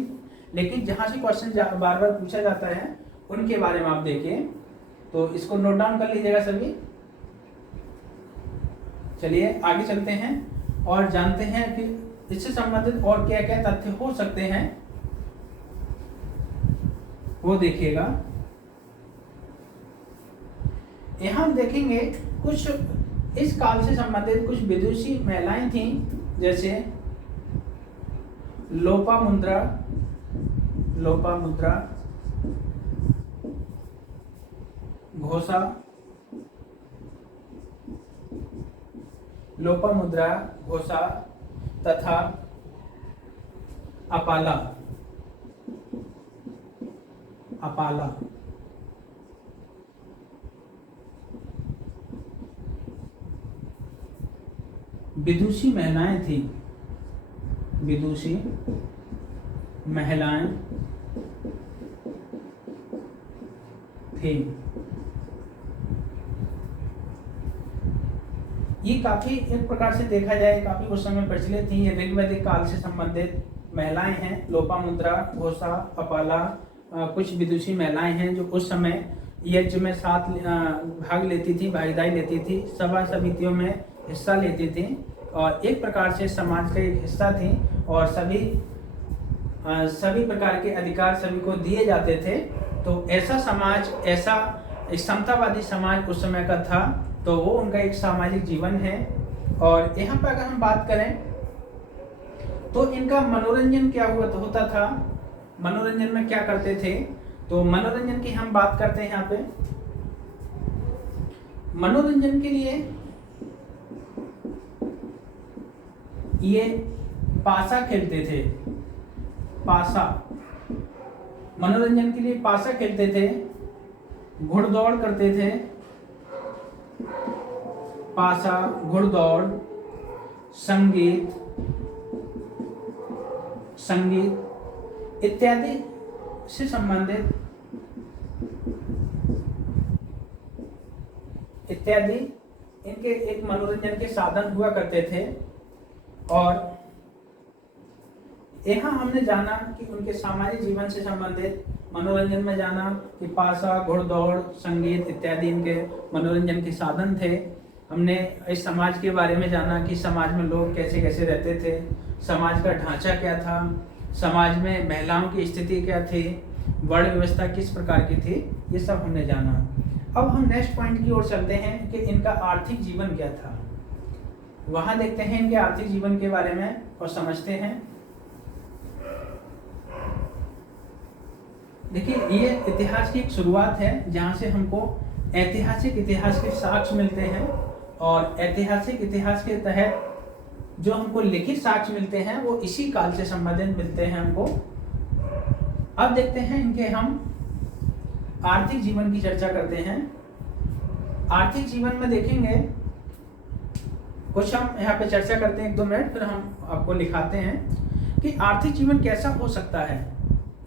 लेकिन जहां से क्वेश्चन बार बार पूछा जाता है उनके बारे में आप देखिए, तो इसको नोट डाउन कर लीजिएगा सभी। चलिए आगे चलते हैं और जानते हैं फिर इससे संबंधित और क्या क्या तथ्य हो सकते हैं, वो देखिएगा। यहां हम देखेंगे कुछ इस काल से संबंधित कुछ विदुषी महिलाएं थीं, जैसे लोपामुद्रा, घोषा, तथा अपाला। विदुषी महिलाएं थी, ये काफी एक प्रकार से देखा जाए काफी उस समय प्रचलित थी। ये ऋग्वैदिक काल से संबंधित महिलाएं हैं। लोपामुद्रा, घोषा, अपाला कुछ विदुषी महिलाएं हैं जो उस समय यज्ञ में साथ भाग लेती थी, भागीदारी लेती थी, सभा समितियों में हिस्सा लेती थी और एक प्रकार से समाज का एक हिस्सा थी और सभी प्रकार के अधिकार सभी को दिए जाते थे। तो ऐसा समाज, ऐसा समतावादी समाज उस समय का था, तो वो उनका एक सामाजिक जीवन है। और यहाँ पर अगर हम बात करें तो इनका मनोरंजन क्या होता था, मनोरंजन में क्या करते थे, तो मनोरंजन की हम बात करते हैं। यहाँ पे मनोरंजन के लिए ये पासा खेलते थे, मनोरंजन के लिए पासा खेलते थे, घुड़दौड़ करते थे, पासा, घुड़दौड़, संगीत इत्यादि से संबंधित इत्यादि इनके एक मनोरंजन के साधन हुआ करते थे। और यहाँ हमने जाना कि उनके सामाजिक जीवन से संबंधित मनोरंजन में जाना कि पासा, घुड़दौड़, संगीत इत्यादि इनके मनोरंजन के साधन थे। हमने इस समाज के बारे में जाना कि समाज में लोग कैसे कैसे रहते थे, समाज का ढांचा क्या था, समाज में महिलाओं की स्थिति क्या थी, वर्ण व्यवस्था किस प्रकार की थी, ये सब हमने जाना। अब हम नेक्स्ट पॉइंट की ओर चलते हैं कि इनका आर्थिक जीवन क्या था। वहां देखते हैं इनके आर्थिक जीवन के बारे में और समझते हैं। देखिए, ये इतिहास की एक शुरुआत है जहां से हमको ऐतिहासिक इतिहास के साक्ष्य मिलते हैं और ऐतिहासिक इतिहास के तहत जो हमको लिखित साक्ष्य मिलते हैं वो इसी काल से संबंधित मिलते हैं हमको। अब देखते हैं इनके हम आर्थिक जीवन की चर्चा करते हैं। आर्थिक जीवन में देखेंगे कुछ हम यहाँ पे चर्चा करते हैं 1-2 मिनट, फिर हम आपको लिखाते हैं कि आर्थिक जीवन कैसा हो सकता है।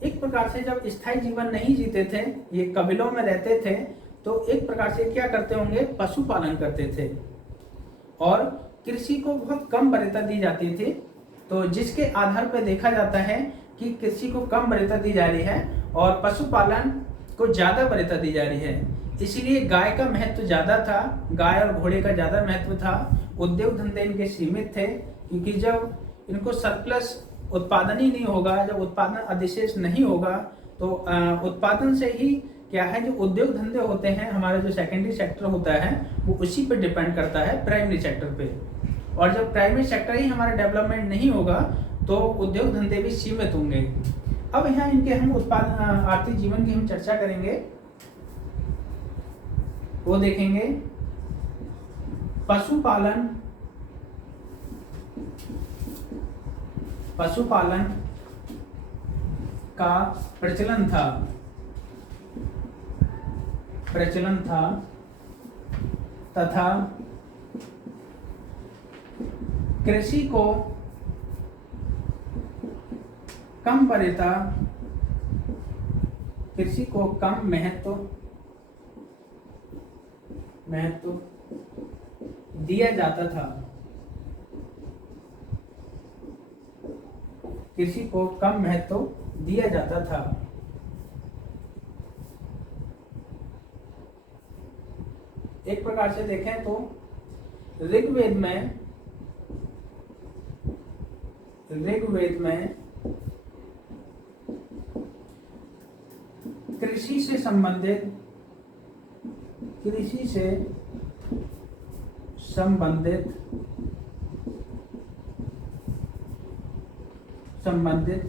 एक प्रकार से जब स्थायी जीवन नहीं जीते थे, ये कबीलों में रहते थे, तो एक प्रकार से क्या करते होंगे, पशुपालन करते थे और कृषि को बहुत कम वरीयता दी जाती थी। तो जिसके आधार पर देखा जाता है कि कृषि को कम वरीयता दी जा रही है और पशुपालन को ज्यादा वरीयता दी जा रही है, इसीलिए गाय का महत्व ज्यादा था, गाय और घोड़े का ज्यादा महत्व था। उद्योग धंधे इनके सीमित थे, क्योंकि जब इनको सरप्लस उत्पादन ही नहीं होगा, जब उत्पादन अधिशेष नहीं होगा, तो उत्पादन से ही क्या है, जो उद्योग धंधे होते हैं, हमारा जो सेकेंडरी सेक्टर होता है वो उसी पर डिपेंड करता है प्राइमरी सेक्टर पे। और जब प्राइमरी सेक्टर ही हमारा डेवलपमेंट नहीं होगा तो उद्योग धंधे भी सीमित होंगे। अब यहाँ इनके हम उत्पादन आर्थिक जीवन की हम चर्चा करेंगे, वो देखेंगे पशुपालन का प्रचलन था तथा कृषि को कम वरीयता, कृषि को कम महत्व दिया जाता था, कृषि को कम महत्व दिया जाता था। एक प्रकार से देखें तो ऋग्वेद में कृषि से संबंधित संबंधित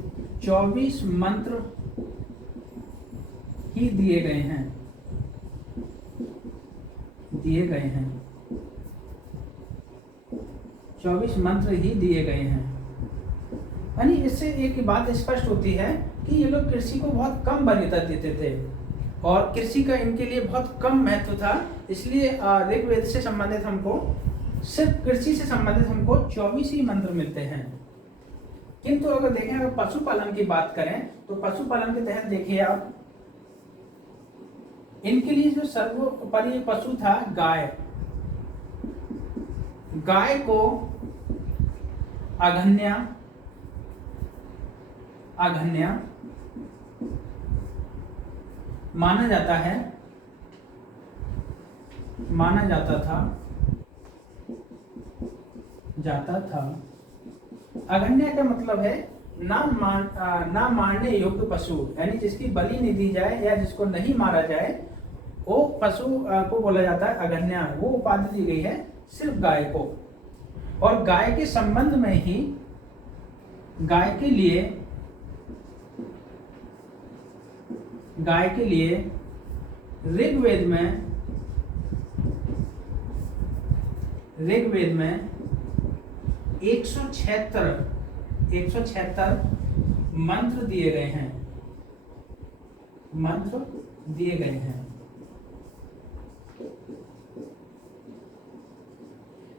24 मंत्र ही दिए गए हैं 24 मंत्र ही दिए गए हैं। यानी इससे एक बात स्पष्ट होती है कि ये लोग कृषि को बहुत कम वरीयता देते थे और कृषि का इनके लिए बहुत कम महत्व था। इसलिए ऋग्वेद से संबंधित हमको सिर्फ कृषि से संबंधित हमको 24 ही मंत्र मिलते हैं। किंतु अगर देखें, अगर पशुपालन की बात करें तो पशुपालन के तहत देखिए आप, इनके लिए जो सर्वोपरि पशु था गाय, गाय को अघन्या माना जाता था। अघन्या का मतलब है ना मारने योग्य पशु, यानी जिसकी बलि नहीं दी जाए या जिसको नहीं मारा जाए, वो पशु को बोला जाता है अघन्या। वो उपाधि दी गई है सिर्फ गाय को। और गाय के संबंध में ही गाय के लिए ऋग्वेद में 176 मंत्र दिए गए हैं।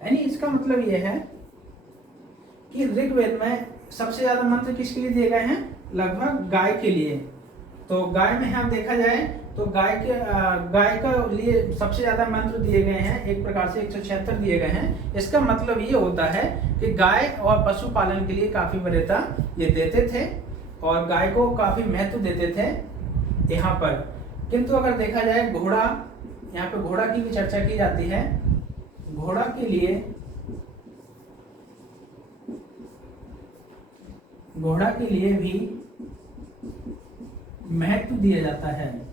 यानी इसका मतलब यह है कि ऋग्वेद में सबसे ज्यादा मंत्र किसके लिए दिए गए हैं? लगभग गाय के लिए। तो गाय में हम देखा जाए तो गाय का लिए सबसे ज्यादा मंत्र दिए गए हैं, एक प्रकार से 176 दिए गए हैं। इसका मतलब ये होता है कि गाय और पशुपालन के लिए काफी वरीयता ये देते थे और गाय को काफी महत्व देते थे यहाँ पर। किंतु अगर देखा जाए घोड़ा, यहाँ पे घोड़ा की भी चर्चा की जाती है। घोड़ा के लिए भी महत्व दिया जाता है,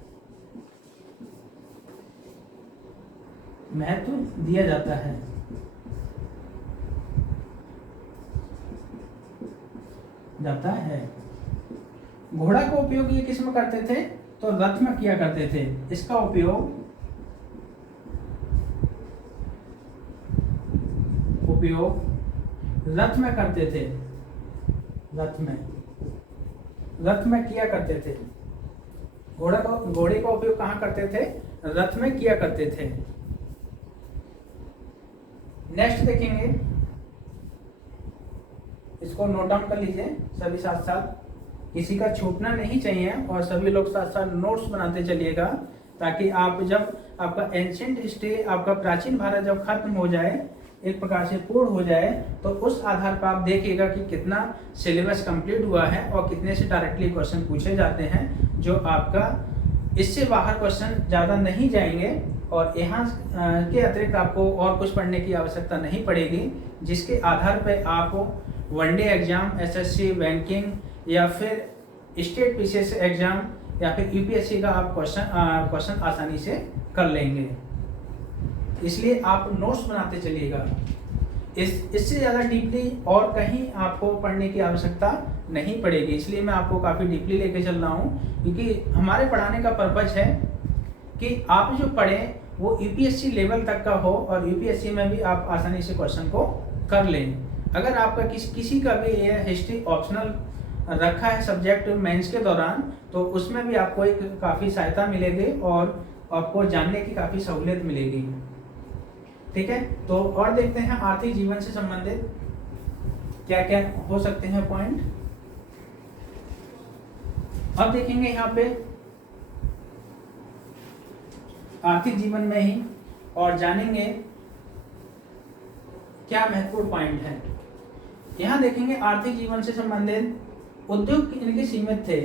घोड़ा का उपयोग ये किस में करते थे? तो रथ में किया करते थे। इसका उपयोग रथ में करते थे, रथ में किया करते थे। घोड़े का उपयोग कहाँ करते थे? रथ में किया करते थे। नेक्स्ट देखेंगे, इसको नोट डाउन कर लीजिए सभी साथ साथ, किसी का छूटना नहीं चाहिए और सभी लोग साथ साथ नोट्स बनाते चलिएगा, ताकि आप जब आपका एंशिएंट हिस्ट्री, आपका प्राचीन भारत जब खत्म हो जाए, एक प्रकार से पूर्ण हो जाए, तो उस आधार पर आप देखिएगा कि कितना सिलेबस कंप्लीट हुआ है और कितने से डायरेक्टली क्वेश्चन पूछे जाते हैं, जो आपका इससे बाहर क्वेश्चन ज़्यादा नहीं जाएंगे और यहाँ के अतिरिक्त आपको और कुछ पढ़ने की आवश्यकता नहीं पड़ेगी, जिसके आधार पर आप वनडे एग्जाम, एसएससी, बैंकिंग या फिर स्टेट पीसीएस एग्जाम या फिर यूपीएससी का आप क्वेश्चन आसानी से कर लेंगे। इसलिए आप नोट्स बनाते चलिएगा। इससे ज़्यादा डीपली और कहीं आपको पढ़ने की आवश्यकता नहीं पड़ेगी। इसलिए मैं आपको काफ़ी डीपली लेके चल रहा हूँ, क्योंकि हमारे पढ़ाने का पर्पज है कि आप जो पढ़ें वो यूपीएससी लेवल तक का हो और यूपीएससी में भी आप आसानी से क्वेश्चन को कर लें। अगर आपका किसी का भी ये हिस्ट्री ऑप्शनल रखा है सब्जेक्ट मेंस के दौरान, तो उसमें भी आपको एक काफ़ी सहायता मिलेगी और आपको जानने की काफ़ी सहूलियत मिलेगी। ठीक है, तो और देखते हैं आर्थिक जीवन से संबंधित क्या क्या हो सकते हैं पॉइंट। अब देखेंगे यहाँ पे आर्थिक जीवन में ही और जानेंगे क्या महत्वपूर्ण पॉइंट है। यहाँ देखेंगे आर्थिक जीवन से संबंधित उद्योग इनके सीमित थे,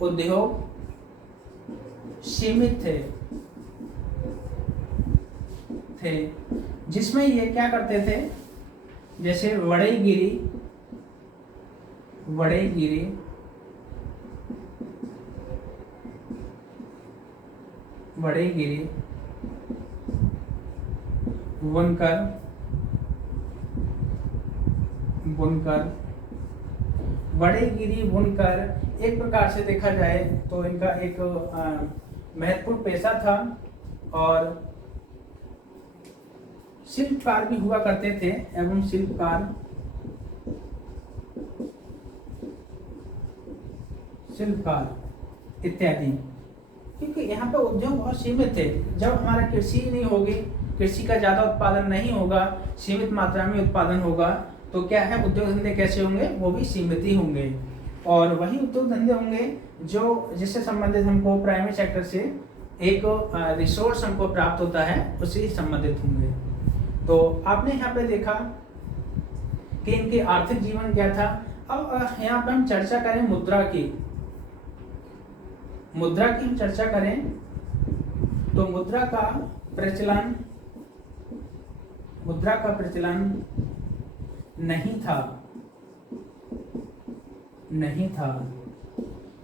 उद्योग सीमित थे जिसमें ये क्या करते थे, जैसे वड़ईगिरी वड़ईगिरी बुनकर एक प्रकार से देखा जाए तो इनका एक महत्वपूर्ण पेशा था। और शिल्पकार भी हुआ करते थे एवं शिल्पकार इत्यादि, क्योंकि यहाँ पे उद्योग बहुत सीमित थे। जब हमारा कृषि नहीं होगी, कृषि का ज्यादा उत्पादन नहीं होगा, सीमित मात्रा में उत्पादन होगा, तो क्या है उद्योग धंधे कैसे होंगे, वो भी सीमित ही होंगे। और वही उद्योग धंधे होंगे जो जिससे संबंधित हमको प्राइमरी सेक्टर से एक रिसोर्स हमको प्राप्त होता है, उससे संबंधित होंगे। तो आपने यहाँ पे देखा कि इनके आर्थिक जीवन क्या था। अब यहाँ पे हम चर्चा करें मुद्रा की हम चर्चा करें तो मुद्रा का प्रचलन नहीं था।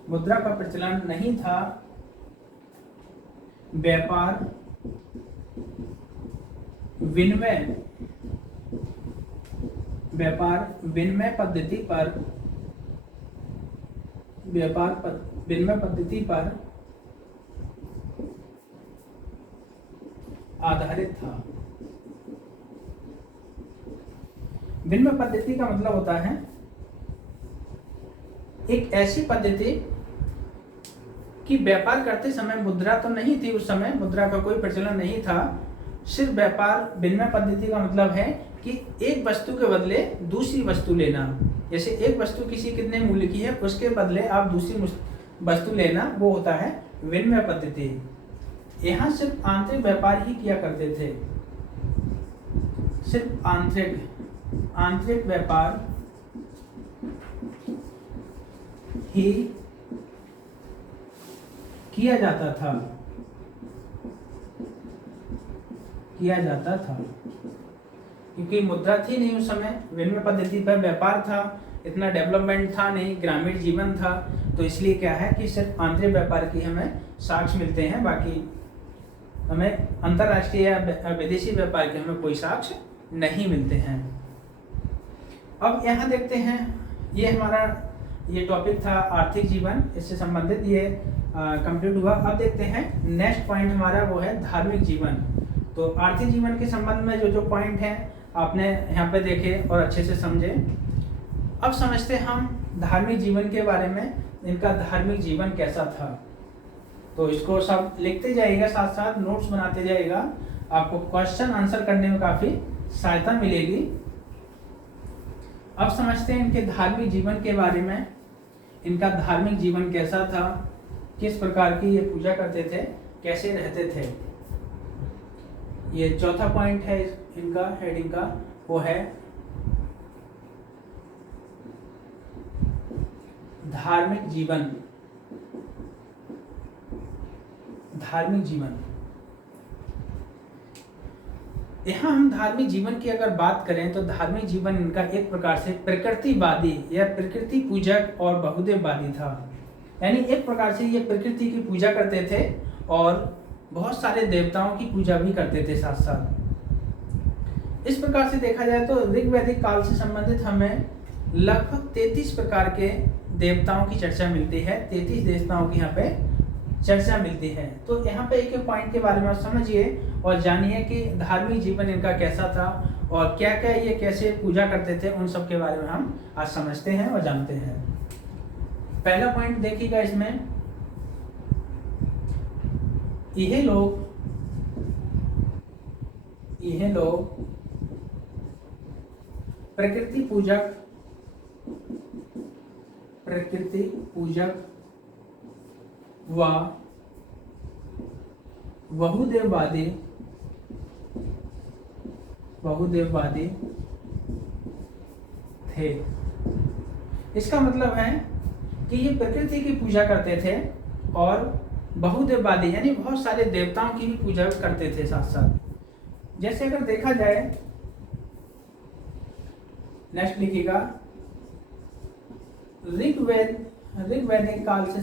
मुद्रा का प्रचलन नहीं था। व्यापार विनिमय पद्धति पर आधारित था। विनिमय पद्धति का मतलब होता है एक ऐसी पद्धति कि व्यापार करते समय मुद्रा तो नहीं थी, उस समय मुद्रा का कोई प्रचलन नहीं था। सिर्फ व्यापार विनिमय पद्धति का मतलब है कि एक वस्तु के बदले दूसरी वस्तु लेना। जैसे एक वस्तु किसी कितने मूल्य की है, उसके बदले आप दूसरी वस्तु लेना, वो होता है विनिमय पद्धति। यहाँ सिर्फ आंतरिक व्यापार ही किया करते थे, सिर्फ आंतरिक व्यापार ही किया जाता था क्योंकि मुद्रा थी नहीं उस समय, विनिमय पद्धति पर व्यापार था, इतना डेवलपमेंट था नहीं, ग्रामीण जीवन था, तो इसलिए क्या है कि सिर्फ आंतरिक व्यापार की हमें साक्ष्य मिलते हैं, बाकी हमें अंतरराष्ट्रीय या विदेशी व्यापार के हमें कोई साक्ष्य नहीं मिलते हैं। अब यहाँ देखते हैं, ये हमारा ये टॉपिक था आर्थिक जीवन, इससे संबंधित ये कंप्लीट हुआ। अब देखते हैं नेक्स्ट पॉइंट हमारा, वो है धार्मिक जीवन। तो आर्थिक जीवन के संबंध में जो पॉइंट हैं आपने यहाँ पे देखे और अच्छे से समझे। अब समझते हम धार्मिक जीवन के बारे में, इनका धार्मिक जीवन कैसा था। तो इसको सब लिखते जाइएगा, साथ साथ नोट्स बनाते जाइएगा, आपको क्वेश्चन आंसर करने में काफी सहायता मिलेगी। अब समझते हैं इनके धार्मिक जीवन के बारे में। इनका धार्मिक जीवन कैसा था, किस प्रकार की ये पूजा करते थे, कैसे रहते थे। ये चौथा पॉइंट है इनका हेडिंग का, वो है धार्मिक जीवन। यहाँ हम धार्मिक जीवन की अगर बात करें तो धार्मिक जीवन इनका एक प्रकार से प्रकृतिवादी या प्रकृति पूजक और बहुदेववादी था। यानी एक प्रकार से ये प्रकृति की पूजा करते थे और बहुत सारे देवताओं की पूजा भी करते थे साथ साथ। इस प्रकार से देखा जाए तो ऋग्वैदिक काल से संबंधित हमें लगभग 33 प्रकार के देवताओं की चर्चा मिलती है, 33 देवताओं की यहाँ पे चर्चा मिलती है। तो यहाँ पे एक पॉइंट के बारे में समझिए और जानिए कि धार्मिक जीवन इनका कैसा था और क्या क्या ये कैसे पूजा करते थे, उन सब के बारे में हम आज समझते हैं और जानते हैं। पहला पॉइंट देखिएगा, इसमें यह लोग यह लोग प्रकृति पूजक व बहुदेववादी थे। इसका मतलब है कि ये प्रकृति की पूजा करते थे और बहुदेववादी यानी बहुत सारे देवताओं की भी पूजा करते थे साथ साथ। जैसे अगर देखा जाए, नेक्स्ट लिखिएगा, ऋग्वैदिक काल से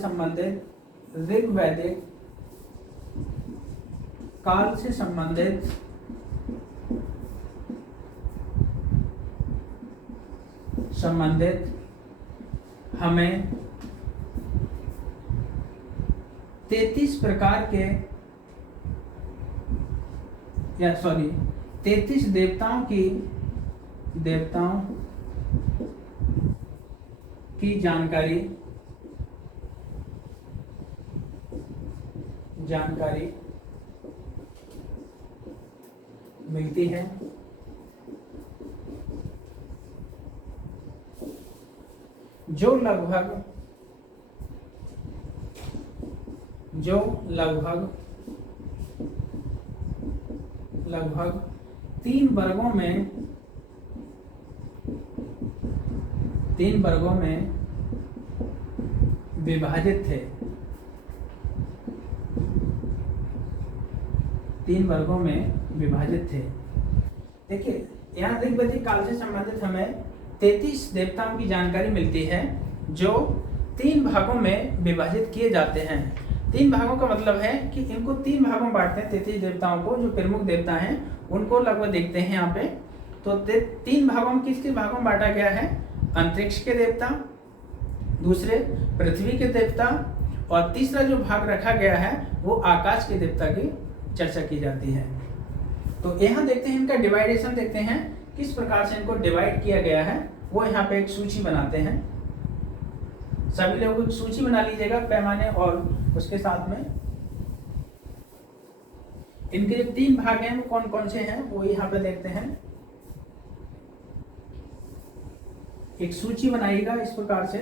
संबंधित हमें 33 प्रकार के 33 देवताओं की जानकारी मिलती है। जो लगभग 3 वर्गों में विभाजित थे। 3 वर्गों में विभाजित थे। देखिए, यहाँ ऋग्वैदिक काल से संबंधित हमें 33 देवताओं की जानकारी मिलती है जो 3 भागों में विभाजित किए जाते हैं। 3 भागों का मतलब है कि इनको 3 भागों में बांटते हैं। 33 देवताओं को, जो प्रमुख देवता हैं उनको लगभग देखते हैं यहाँ पे। तो 3 भागों में किसके भागों में बांटा गया है? अंतरिक्ष के देवता, दूसरे पृथ्वी के देवता, और तीसरा जो भाग रखा गया है वो आकाश के देवता की चर्चा की जाती है। तो यहाँ देखते हैं, इनका डिवाइडेशन देखते हैं किस प्रकार से इनको डिवाइड किया गया है। वो यहाँ पे एक सूची बनाते हैं। सभी लोग एक सूची बना लीजिएगा पैमाने और उसके साथ में इनके जो 3 भाग हैं वो कौन कौन से हैं वो यहाँ पे देखते हैं। एक सूची बनाइएगा इस प्रकार से।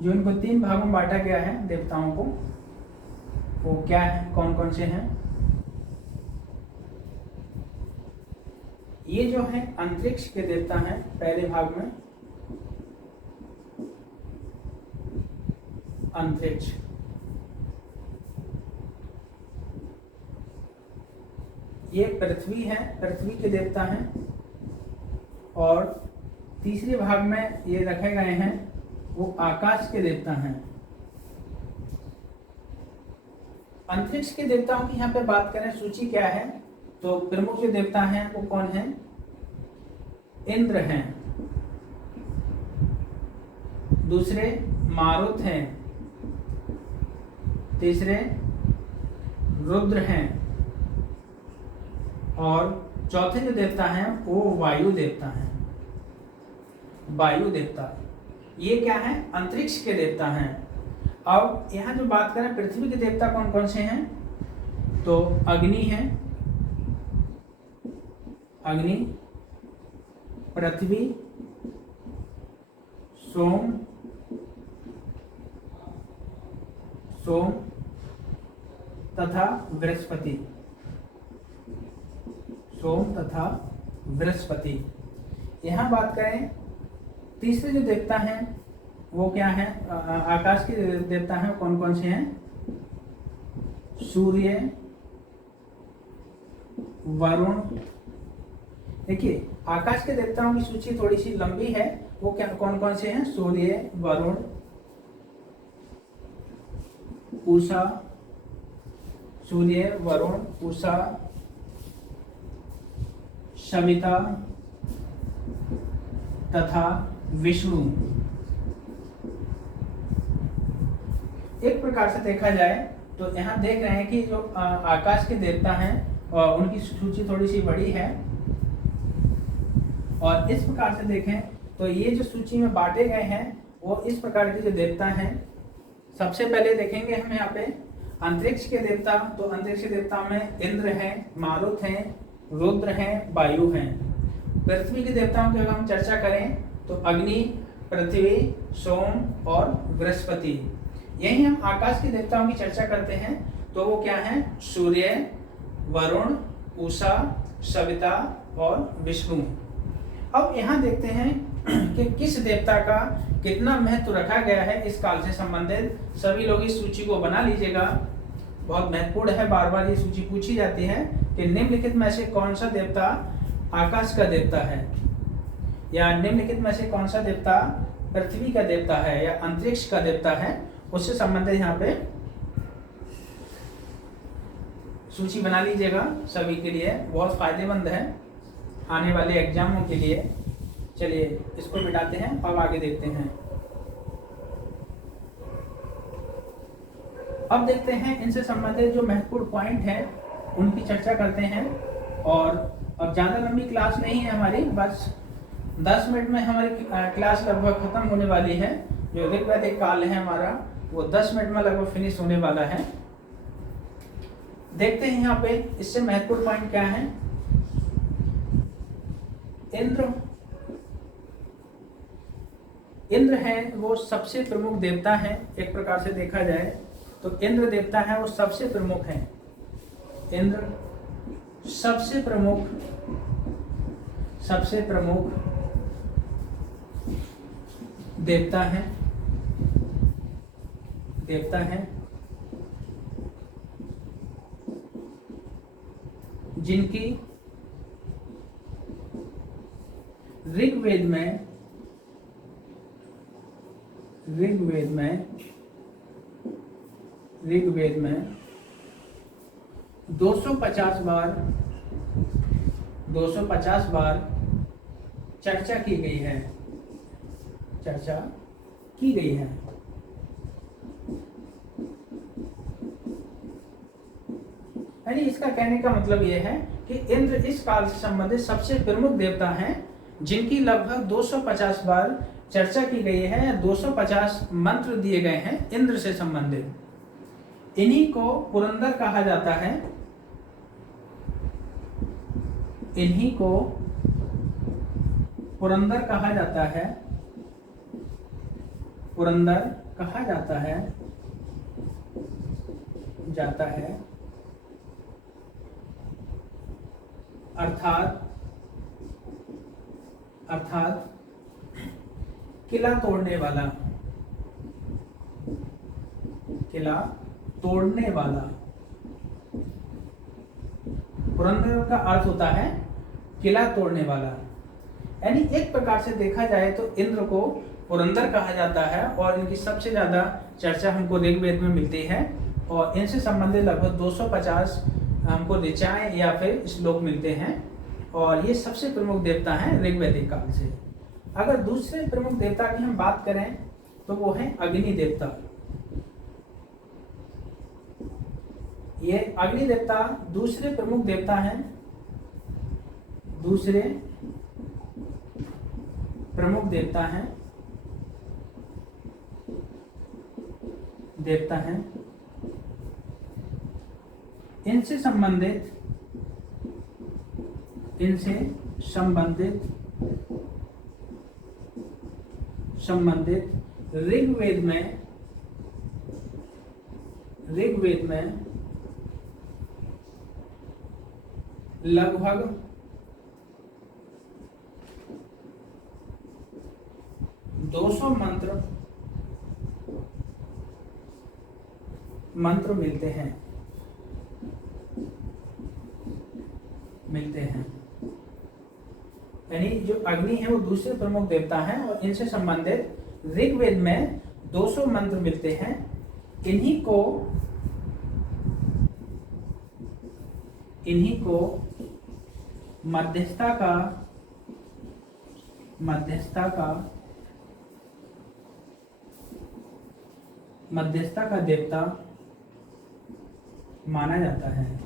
जो इनको 3 भागों में बांटा गया है देवताओं को, वो क्या है, कौन कौन से हैं। ये जो है अंतरिक्ष के देवता हैं पहले भाग में। अंतरिक्ष, ये पृथ्वी है, पृथ्वी के देवता हैं। और तीसरे भाग में ये रखे गए हैं वो आकाश के देवता हैं। अंतरिक्ष के देवताओं की यहाँ पे बात करें, सूची क्या है, तो प्रमुख जो देवता हैं वो कौन हैं? इंद्र हैं, दूसरे मारुत हैं, तीसरे रुद्र हैं, और चौथे जो देवता हैं वो वायु देवता हैं। वायु देवता ये क्या है? अंतरिक्ष के देवता हैं। अब यहाँ जो बात करें पृथ्वी के देवता कौन कौन से हैं, तो अग्नि है, अग्नि, पृथ्वी, सोम तथा बृहस्पति। सोम तथा बृहस्पति। यहाँ बात करें तीसरे जो देवता हैं वो क्या है? आकाश के देवता हैं कौन कौन से हैं? सूर्य, वरुण। देखिए, आकाश के देवताओं की सूची थोड़ी सी लंबी है। वो क्या कौन कौन से हैं? सूर्य, वरुण, उषा, सूर्य, वरुण, उषा, सविता तथा विष्णु। एक प्रकार से देखा जाए तो यहाँ देख रहे हैं कि जो आकाश के देवता हैं उनकी सूची थोड़ी सी बड़ी है। और इस प्रकार से देखें तो ये जो सूची में बांटे गए हैं वो इस प्रकार के जो देवता हैं सबसे पहले देखेंगे हम यहाँ पे अंतरिक्ष के देवता। तो अंतरिक्ष के देवता में इंद्र हैं, मारुत हैं, रुद्र हैं, वायु हैं। पृथ्वी के देवताओं की अगर हम चर्चा करें तो अग्नि, पृथ्वी, सोम और बृहस्पति। यही हम आकाश के देवताओं की चर्चा करते हैं तो वो क्या हैं? सूर्य, वरुण, उषा, सविता और विष्णु। अब यहाँ देखते हैं कि किस देवता का कितना महत्व रखा गया है इस काल से संबंधित। सभी लोग इस सूची को बना लीजिएगा, बहुत महत्वपूर्ण है। बार बार ये सूची पूछी जाती है कि निम्नलिखित में से कौन सा देवता आकाश का देवता है, या निम्नलिखित में से कौन सा देवता पृथ्वी का देवता है या अंतरिक्ष का देवता है, उससे संबंधित यहाँ पे सूची बना लीजिएगा। सभी के लिए बहुत फायदेमंद है आने वाले एग्जामों के लिए। चलिए इसको मिटाते हैं, अब आगे देखते हैं। अब देखते हैं इनसे संबंधित जो महत्वपूर्ण पॉइंट है उनकी चर्चा करते हैं। और अब ज़्यादा लंबी क्लास नहीं है हमारी, बस 10 मिनट में हमारी क्लास लगभग खत्म होने वाली है। जो ऋग्वैदिक काल है हमारा वो 10 मिनट में लगभग फिनिश होने वाला है। देखते हैं यहाँ पे इससे महत्वपूर्ण पॉइंट क्या है। इंद्र है वो सबसे प्रमुख देवता है। एक प्रकार से देखा जाए तो इंद्र देवता है वो सबसे प्रमुख है। इंद्र सबसे प्रमुख देवता है जिनकी ऋग्वेद में 250 बार चर्चा की गई है। यानी इसका कहने का मतलब यह है कि इंद्र इस काल से संबंधित सबसे प्रमुख देवता हैं जिनकी लगभग 250 बार चर्चा की गई है। 250 मंत्र दिए गए हैं इंद्र से संबंधित। इन्हीं को पुरंदर कहा जाता है। पुरंदर कहा जाता है अर्थात किला तोड़ने वाला। पुरंदर का अर्थ होता है किला तोड़ने वाला। यानी एक प्रकार से देखा जाए तो इंद्र को पुरंदर कहा जाता है और इनकी सबसे ज्यादा चर्चा हमको ऋग्वेद में मिलती है। और इनसे संबंधित लगभग 250 हमको ऋचाएं या फिर श्लोक मिलते हैं। और ये सबसे प्रमुख देवता हैं ऋग्वैदिक काल से। अगर दूसरे प्रमुख देवता की हम बात करें तो वो है अग्नि देवता। ये अग्नि देवता दूसरे प्रमुख देवता हैं। इनसे संबंधित ऋग्वेद में लगभग 200 मंत्र मिलते हैं। यानी जो अग्नि है वो दूसरे प्रमुख देवता हैं और इनसे संबंधित ऋग्वेद में 200 मंत्र मिलते हैं। इन्हीं को मध्यस्थता का देवता माना जाता है।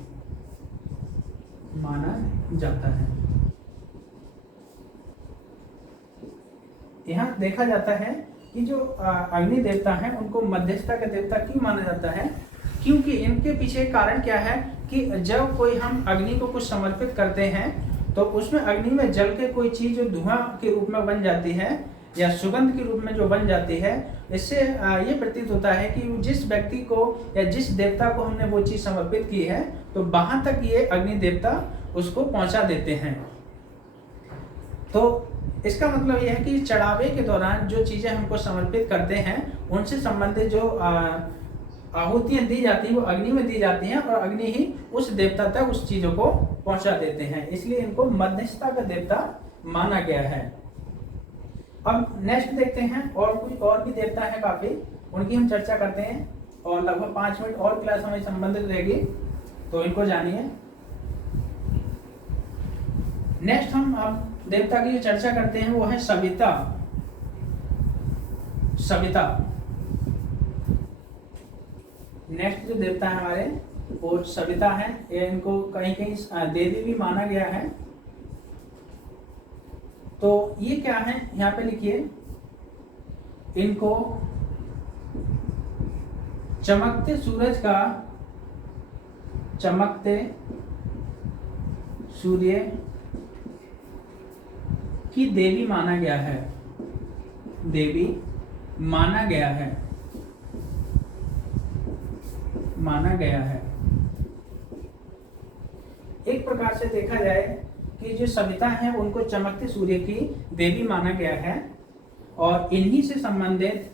यहाँ देखा जाता है कि जो अग्नि देवता है उनको मध्यस्थता का देवता क्यों माना जाता है, क्योंकि इनके पीछे कारण क्या है कि जब कोई हम अग्नि को कुछ समर्पित करते हैं तो उसमें अग्नि में जल के कोई चीज जो धुआं के रूप में बन जाती है या सुगंध के रूप में जो बन जाती है, इससे ये प्रतीत होता है कि जिस व्यक्ति को या जिस देवता को हमने वो चीज समर्पित की है तो वहां तक ये अग्नि देवता उसको पहुंचा देते हैं। तो इसका मतलब यह है कि चढ़ावे के दौरान जो चीजें हमको समर्पित करते हैं उनसे संबंधित जो आहुतियां दी जाती हैं वो अग्नि में दी जाती हैं और अग्नि ही उस देवता तक उस चीजों को पहुंचा देते हैं, इसलिए इनको मध्यस्थता का देवता माना गया है। अब नेक्स्ट देखते हैं, और कुछ और भी देवता है काफी, उनकी हम चर्चा करते हैं और लगभग 5 मिनट और क्लास हमें संबंधित रहेगी, तो इनको जानिए। नेक्स्ट हम अब देवता की जो चर्चा करते हैं वो है सविता। सविता नेक्स्ट जो देवता है हमारे वो सविता है। ये इनको कहीं कहीं देवी भी माना गया है। तो ये क्या है, यहाँ पे लिखिए, इनको चमकते सूरज का, चमकते सूर्य की देवी माना गया है, देवी माना गया है, माना गया है। एक प्रकार से देखा जाए कि जो सविता है उनको चमकते सूर्य की देवी माना गया है और इन्हीं से संबंधित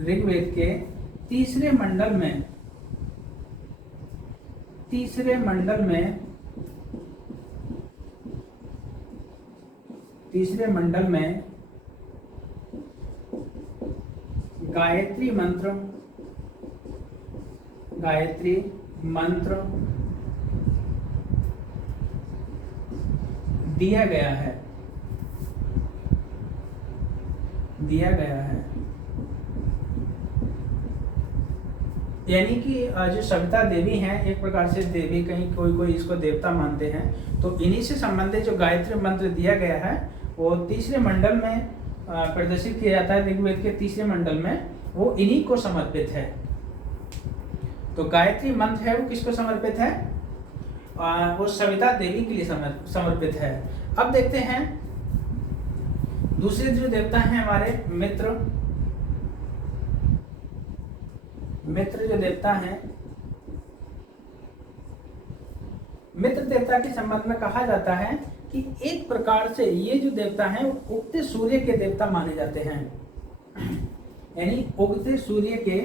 ऋग्वेद के तीसरे मंडल में गायत्री मंत्र दिया गया है। यानी कि जो सविता देवी हैं, एक प्रकार से देवी, कहीं कोई इसको देवता मानते हैं, तो इन्हीं से संबंधित जो गायत्री मंत्र दिया गया है वो तीसरे मंडल में प्रदर्शित किया जाता है। ऋग्वेद के तीसरे मंडल में वो इन्हीं को समर्पित है। तो गायत्री मंत्र है वो किसको समर्पित है, वो सविता देवी के लिए समर्पित है। अब देखते हैं दूसरे जो देवता हैं हमारे मित्र जो देवता हैं, मित्र देवता के संबंध में कहा जाता है कि एक प्रकार से ये जो देवता हैं उगते सूर्य के देवता माने जाते हैं। यानी उगते सूर्य के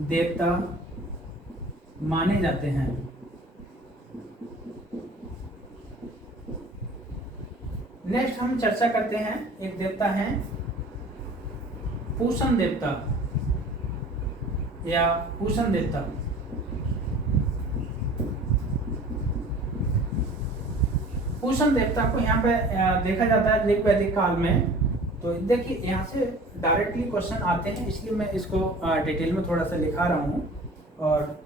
देवता माने जाते हैं। नेक्स्ट हम चर्चा करते हैं, एक देवता है पूषण देवता या पूषण देवता। पूषण देवता को यहाँ पे देखा जाता है ऋग्वैदिक काल में। तो देखिए यहाँ से डायरेक्टली क्वेश्चन आते हैं, इसलिए मैं इसको डिटेल में थोड़ा सा लिखा रहा हूँ। और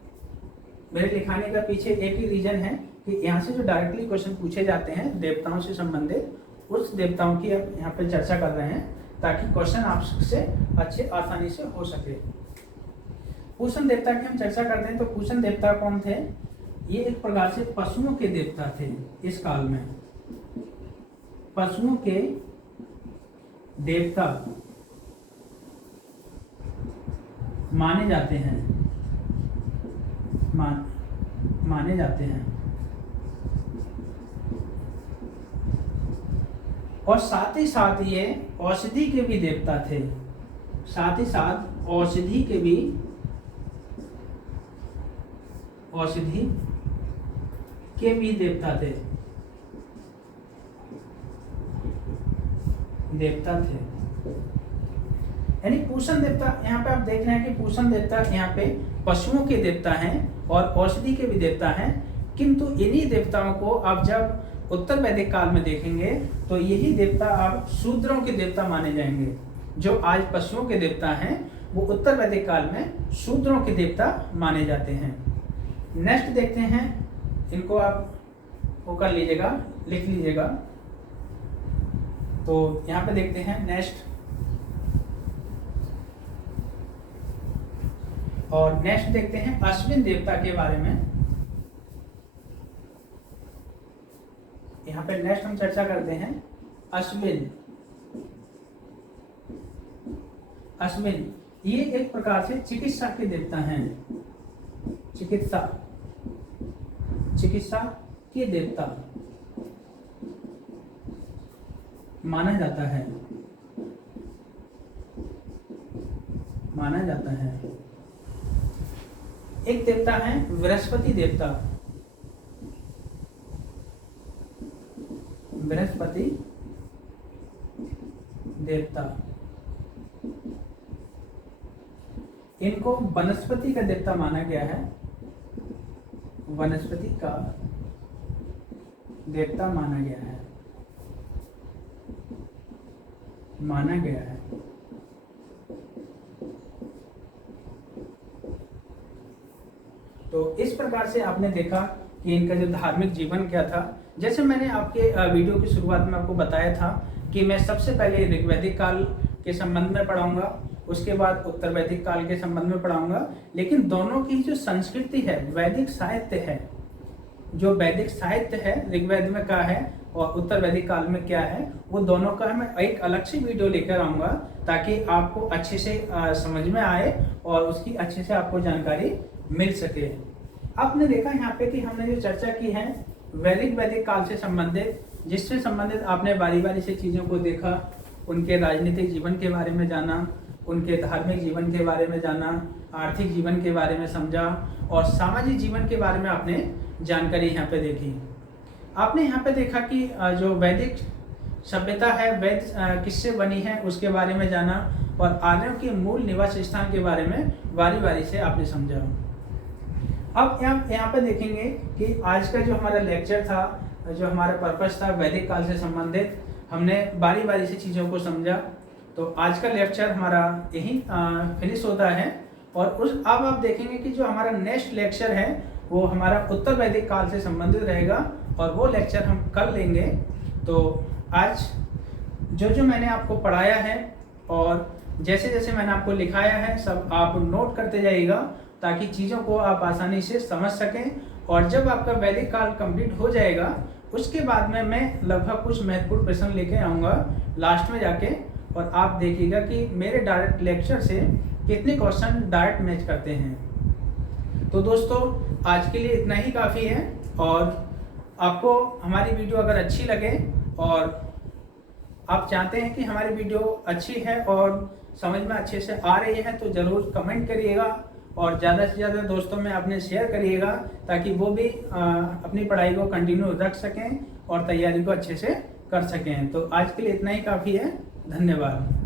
मेरे लिखाने का पीछे एक ही रीजन है कि यहाँ से जो डायरेक्टली क्वेश्चन पूछे जाते हैं देवताओं से संबंधित, उस देवताओं की अब यहाँ पे चर्चा कर रहे हैं ताकि क्वेश्चन आपसे अच्छे आसानी से हो सके। पूषण देवता की हम चर्चा करते हैं। तो पूषण देवता कौन थे, ये एक प्रकार से पशुओं के देवता थे। इस काल में पशुओं के देवता माने जाते हैं, माने जाते हैं। और साथ ही साथ ये औषधि के भी देवता थे, साथ ही साथ औषधि के भी देवता थे। यानी पूषण देवता, यहाँ पे आप देख रहे हैं कि पूषण देवता यहाँ पे पशुओं के देवता हैं और औषधि के भी देवता हैं, किंतु इन्हीं देवताओं को आप जब उत्तर वैदिक काल में देखेंगे तो यही देवता आप शूद्रों के देवता माने जाएंगे। जो आज पशुओं के देवता हैं वो उत्तर वैदिक काल में शूद्रों के देवता माने जाते हैं। नेक्स्ट देखते हैं, इनको आप वो कर लीजिएगा, लिख लीजिएगा। तो यहाँ पे देखते हैं नेक्स्ट, और नेक्स्ट देखते हैं अश्विन देवता के बारे में। यहाँ पे नेक्स्ट हम चर्चा करते हैं अश्विन। अश्विन ये एक प्रकार से चिकित्सा के देवता हैं। चिकित्सा के देवता माना जाता है। एक देवता है बृहस्पति देवता। बृहस्पति देवता, इनको वनस्पति का देवता माना गया है। वनस्पति का देवता माना गया है। तो इस प्रकार से आपने देखा कि इनका जो धार्मिक जीवन क्या था। जैसे मैंने आपके वीडियो की शुरुआत में आपको बताया था कि मैं सबसे पहले ऋग्वैदिक काल के संबंध में पढ़ाऊंगा, उसके बाद उत्तर वैदिक काल के संबंध में पढ़ाऊंगा। लेकिन दोनों की जो संस्कृति है, वैदिक साहित्य है, जो वैदिक साहित्य है ऋग्वेद में क्या है और उत्तर वैदिक काल में क्या है, वो दोनों का मैं एक अलग से वीडियो लेकर आऊंगा ताकि आपको अच्छे से समझ में आए और उसकी अच्छे से आपको जानकारी मिल सके। आपने देखा यहाँ पे कि हमने जो चर्चा की है वैदिक काल से संबंधित, जिससे संबंधित आपने बारी बारी से चीज़ों को देखा, उनके राजनीतिक जीवन के बारे में जाना, उनके धार्मिक जीवन के बारे में जाना, आर्थिक जीवन के बारे में समझा और सामाजिक जीवन के बारे में आपने जानकारी यहाँ पे देखी। आपने यहाँ पे देखा कि जो वैदिक सभ्यता है वैद किससे बनी है उसके बारे में जाना और आर्यों के मूल निवास स्थान के बारे में बारी बारी से आपने समझा। अब यहाँ पे देखेंगे कि आज का जो हमारा लेक्चर था, जो हमारा पर्पस था वैदिक काल से संबंधित, हमने बारी बारी से चीज़ों को समझा। तो आज का लेक्चर हमारा यही फिनिश होता है और अब आप देखेंगे कि जो हमारा नेक्स्ट लेक्चर है वो हमारा उत्तर वैदिक काल से संबंधित रहेगा और वो लेक्चर हम कल लेंगे। तो आज जो मैंने आपको पढ़ाया है और जैसे जैसे मैंने आपको लिखाया है सब आप नोट करते जाइएगा ताकि चीज़ों को आप आसानी से समझ सकें। और जब आपका वैदिक काल कंप्लीट हो जाएगा उसके बाद में मैं लगभग कुछ महत्वपूर्ण प्रश्न लेके आऊँगा लास्ट में जाके, और आप देखिएगा कि मेरे डायरेक्ट लेक्चर से कितने क्वेश्चन डायरेक्ट मैच करते हैं। तो दोस्तों आज के लिए इतना ही काफ़ी है और आपको हमारी वीडियो अगर अच्छी लगे और आप चाहते हैं कि हमारी वीडियो अच्छी है और समझ में अच्छे से आ रही है तो ज़रूर कमेंट करिएगा और ज़्यादा से ज़्यादा दोस्तों में अपने शेयर करिएगा ताकि वो भी अपनी पढ़ाई को कंटिन्यू रख सकें और तैयारी को अच्छे से कर सकें। तो आज के लिए इतना ही काफ़ी है। धन्यवाद।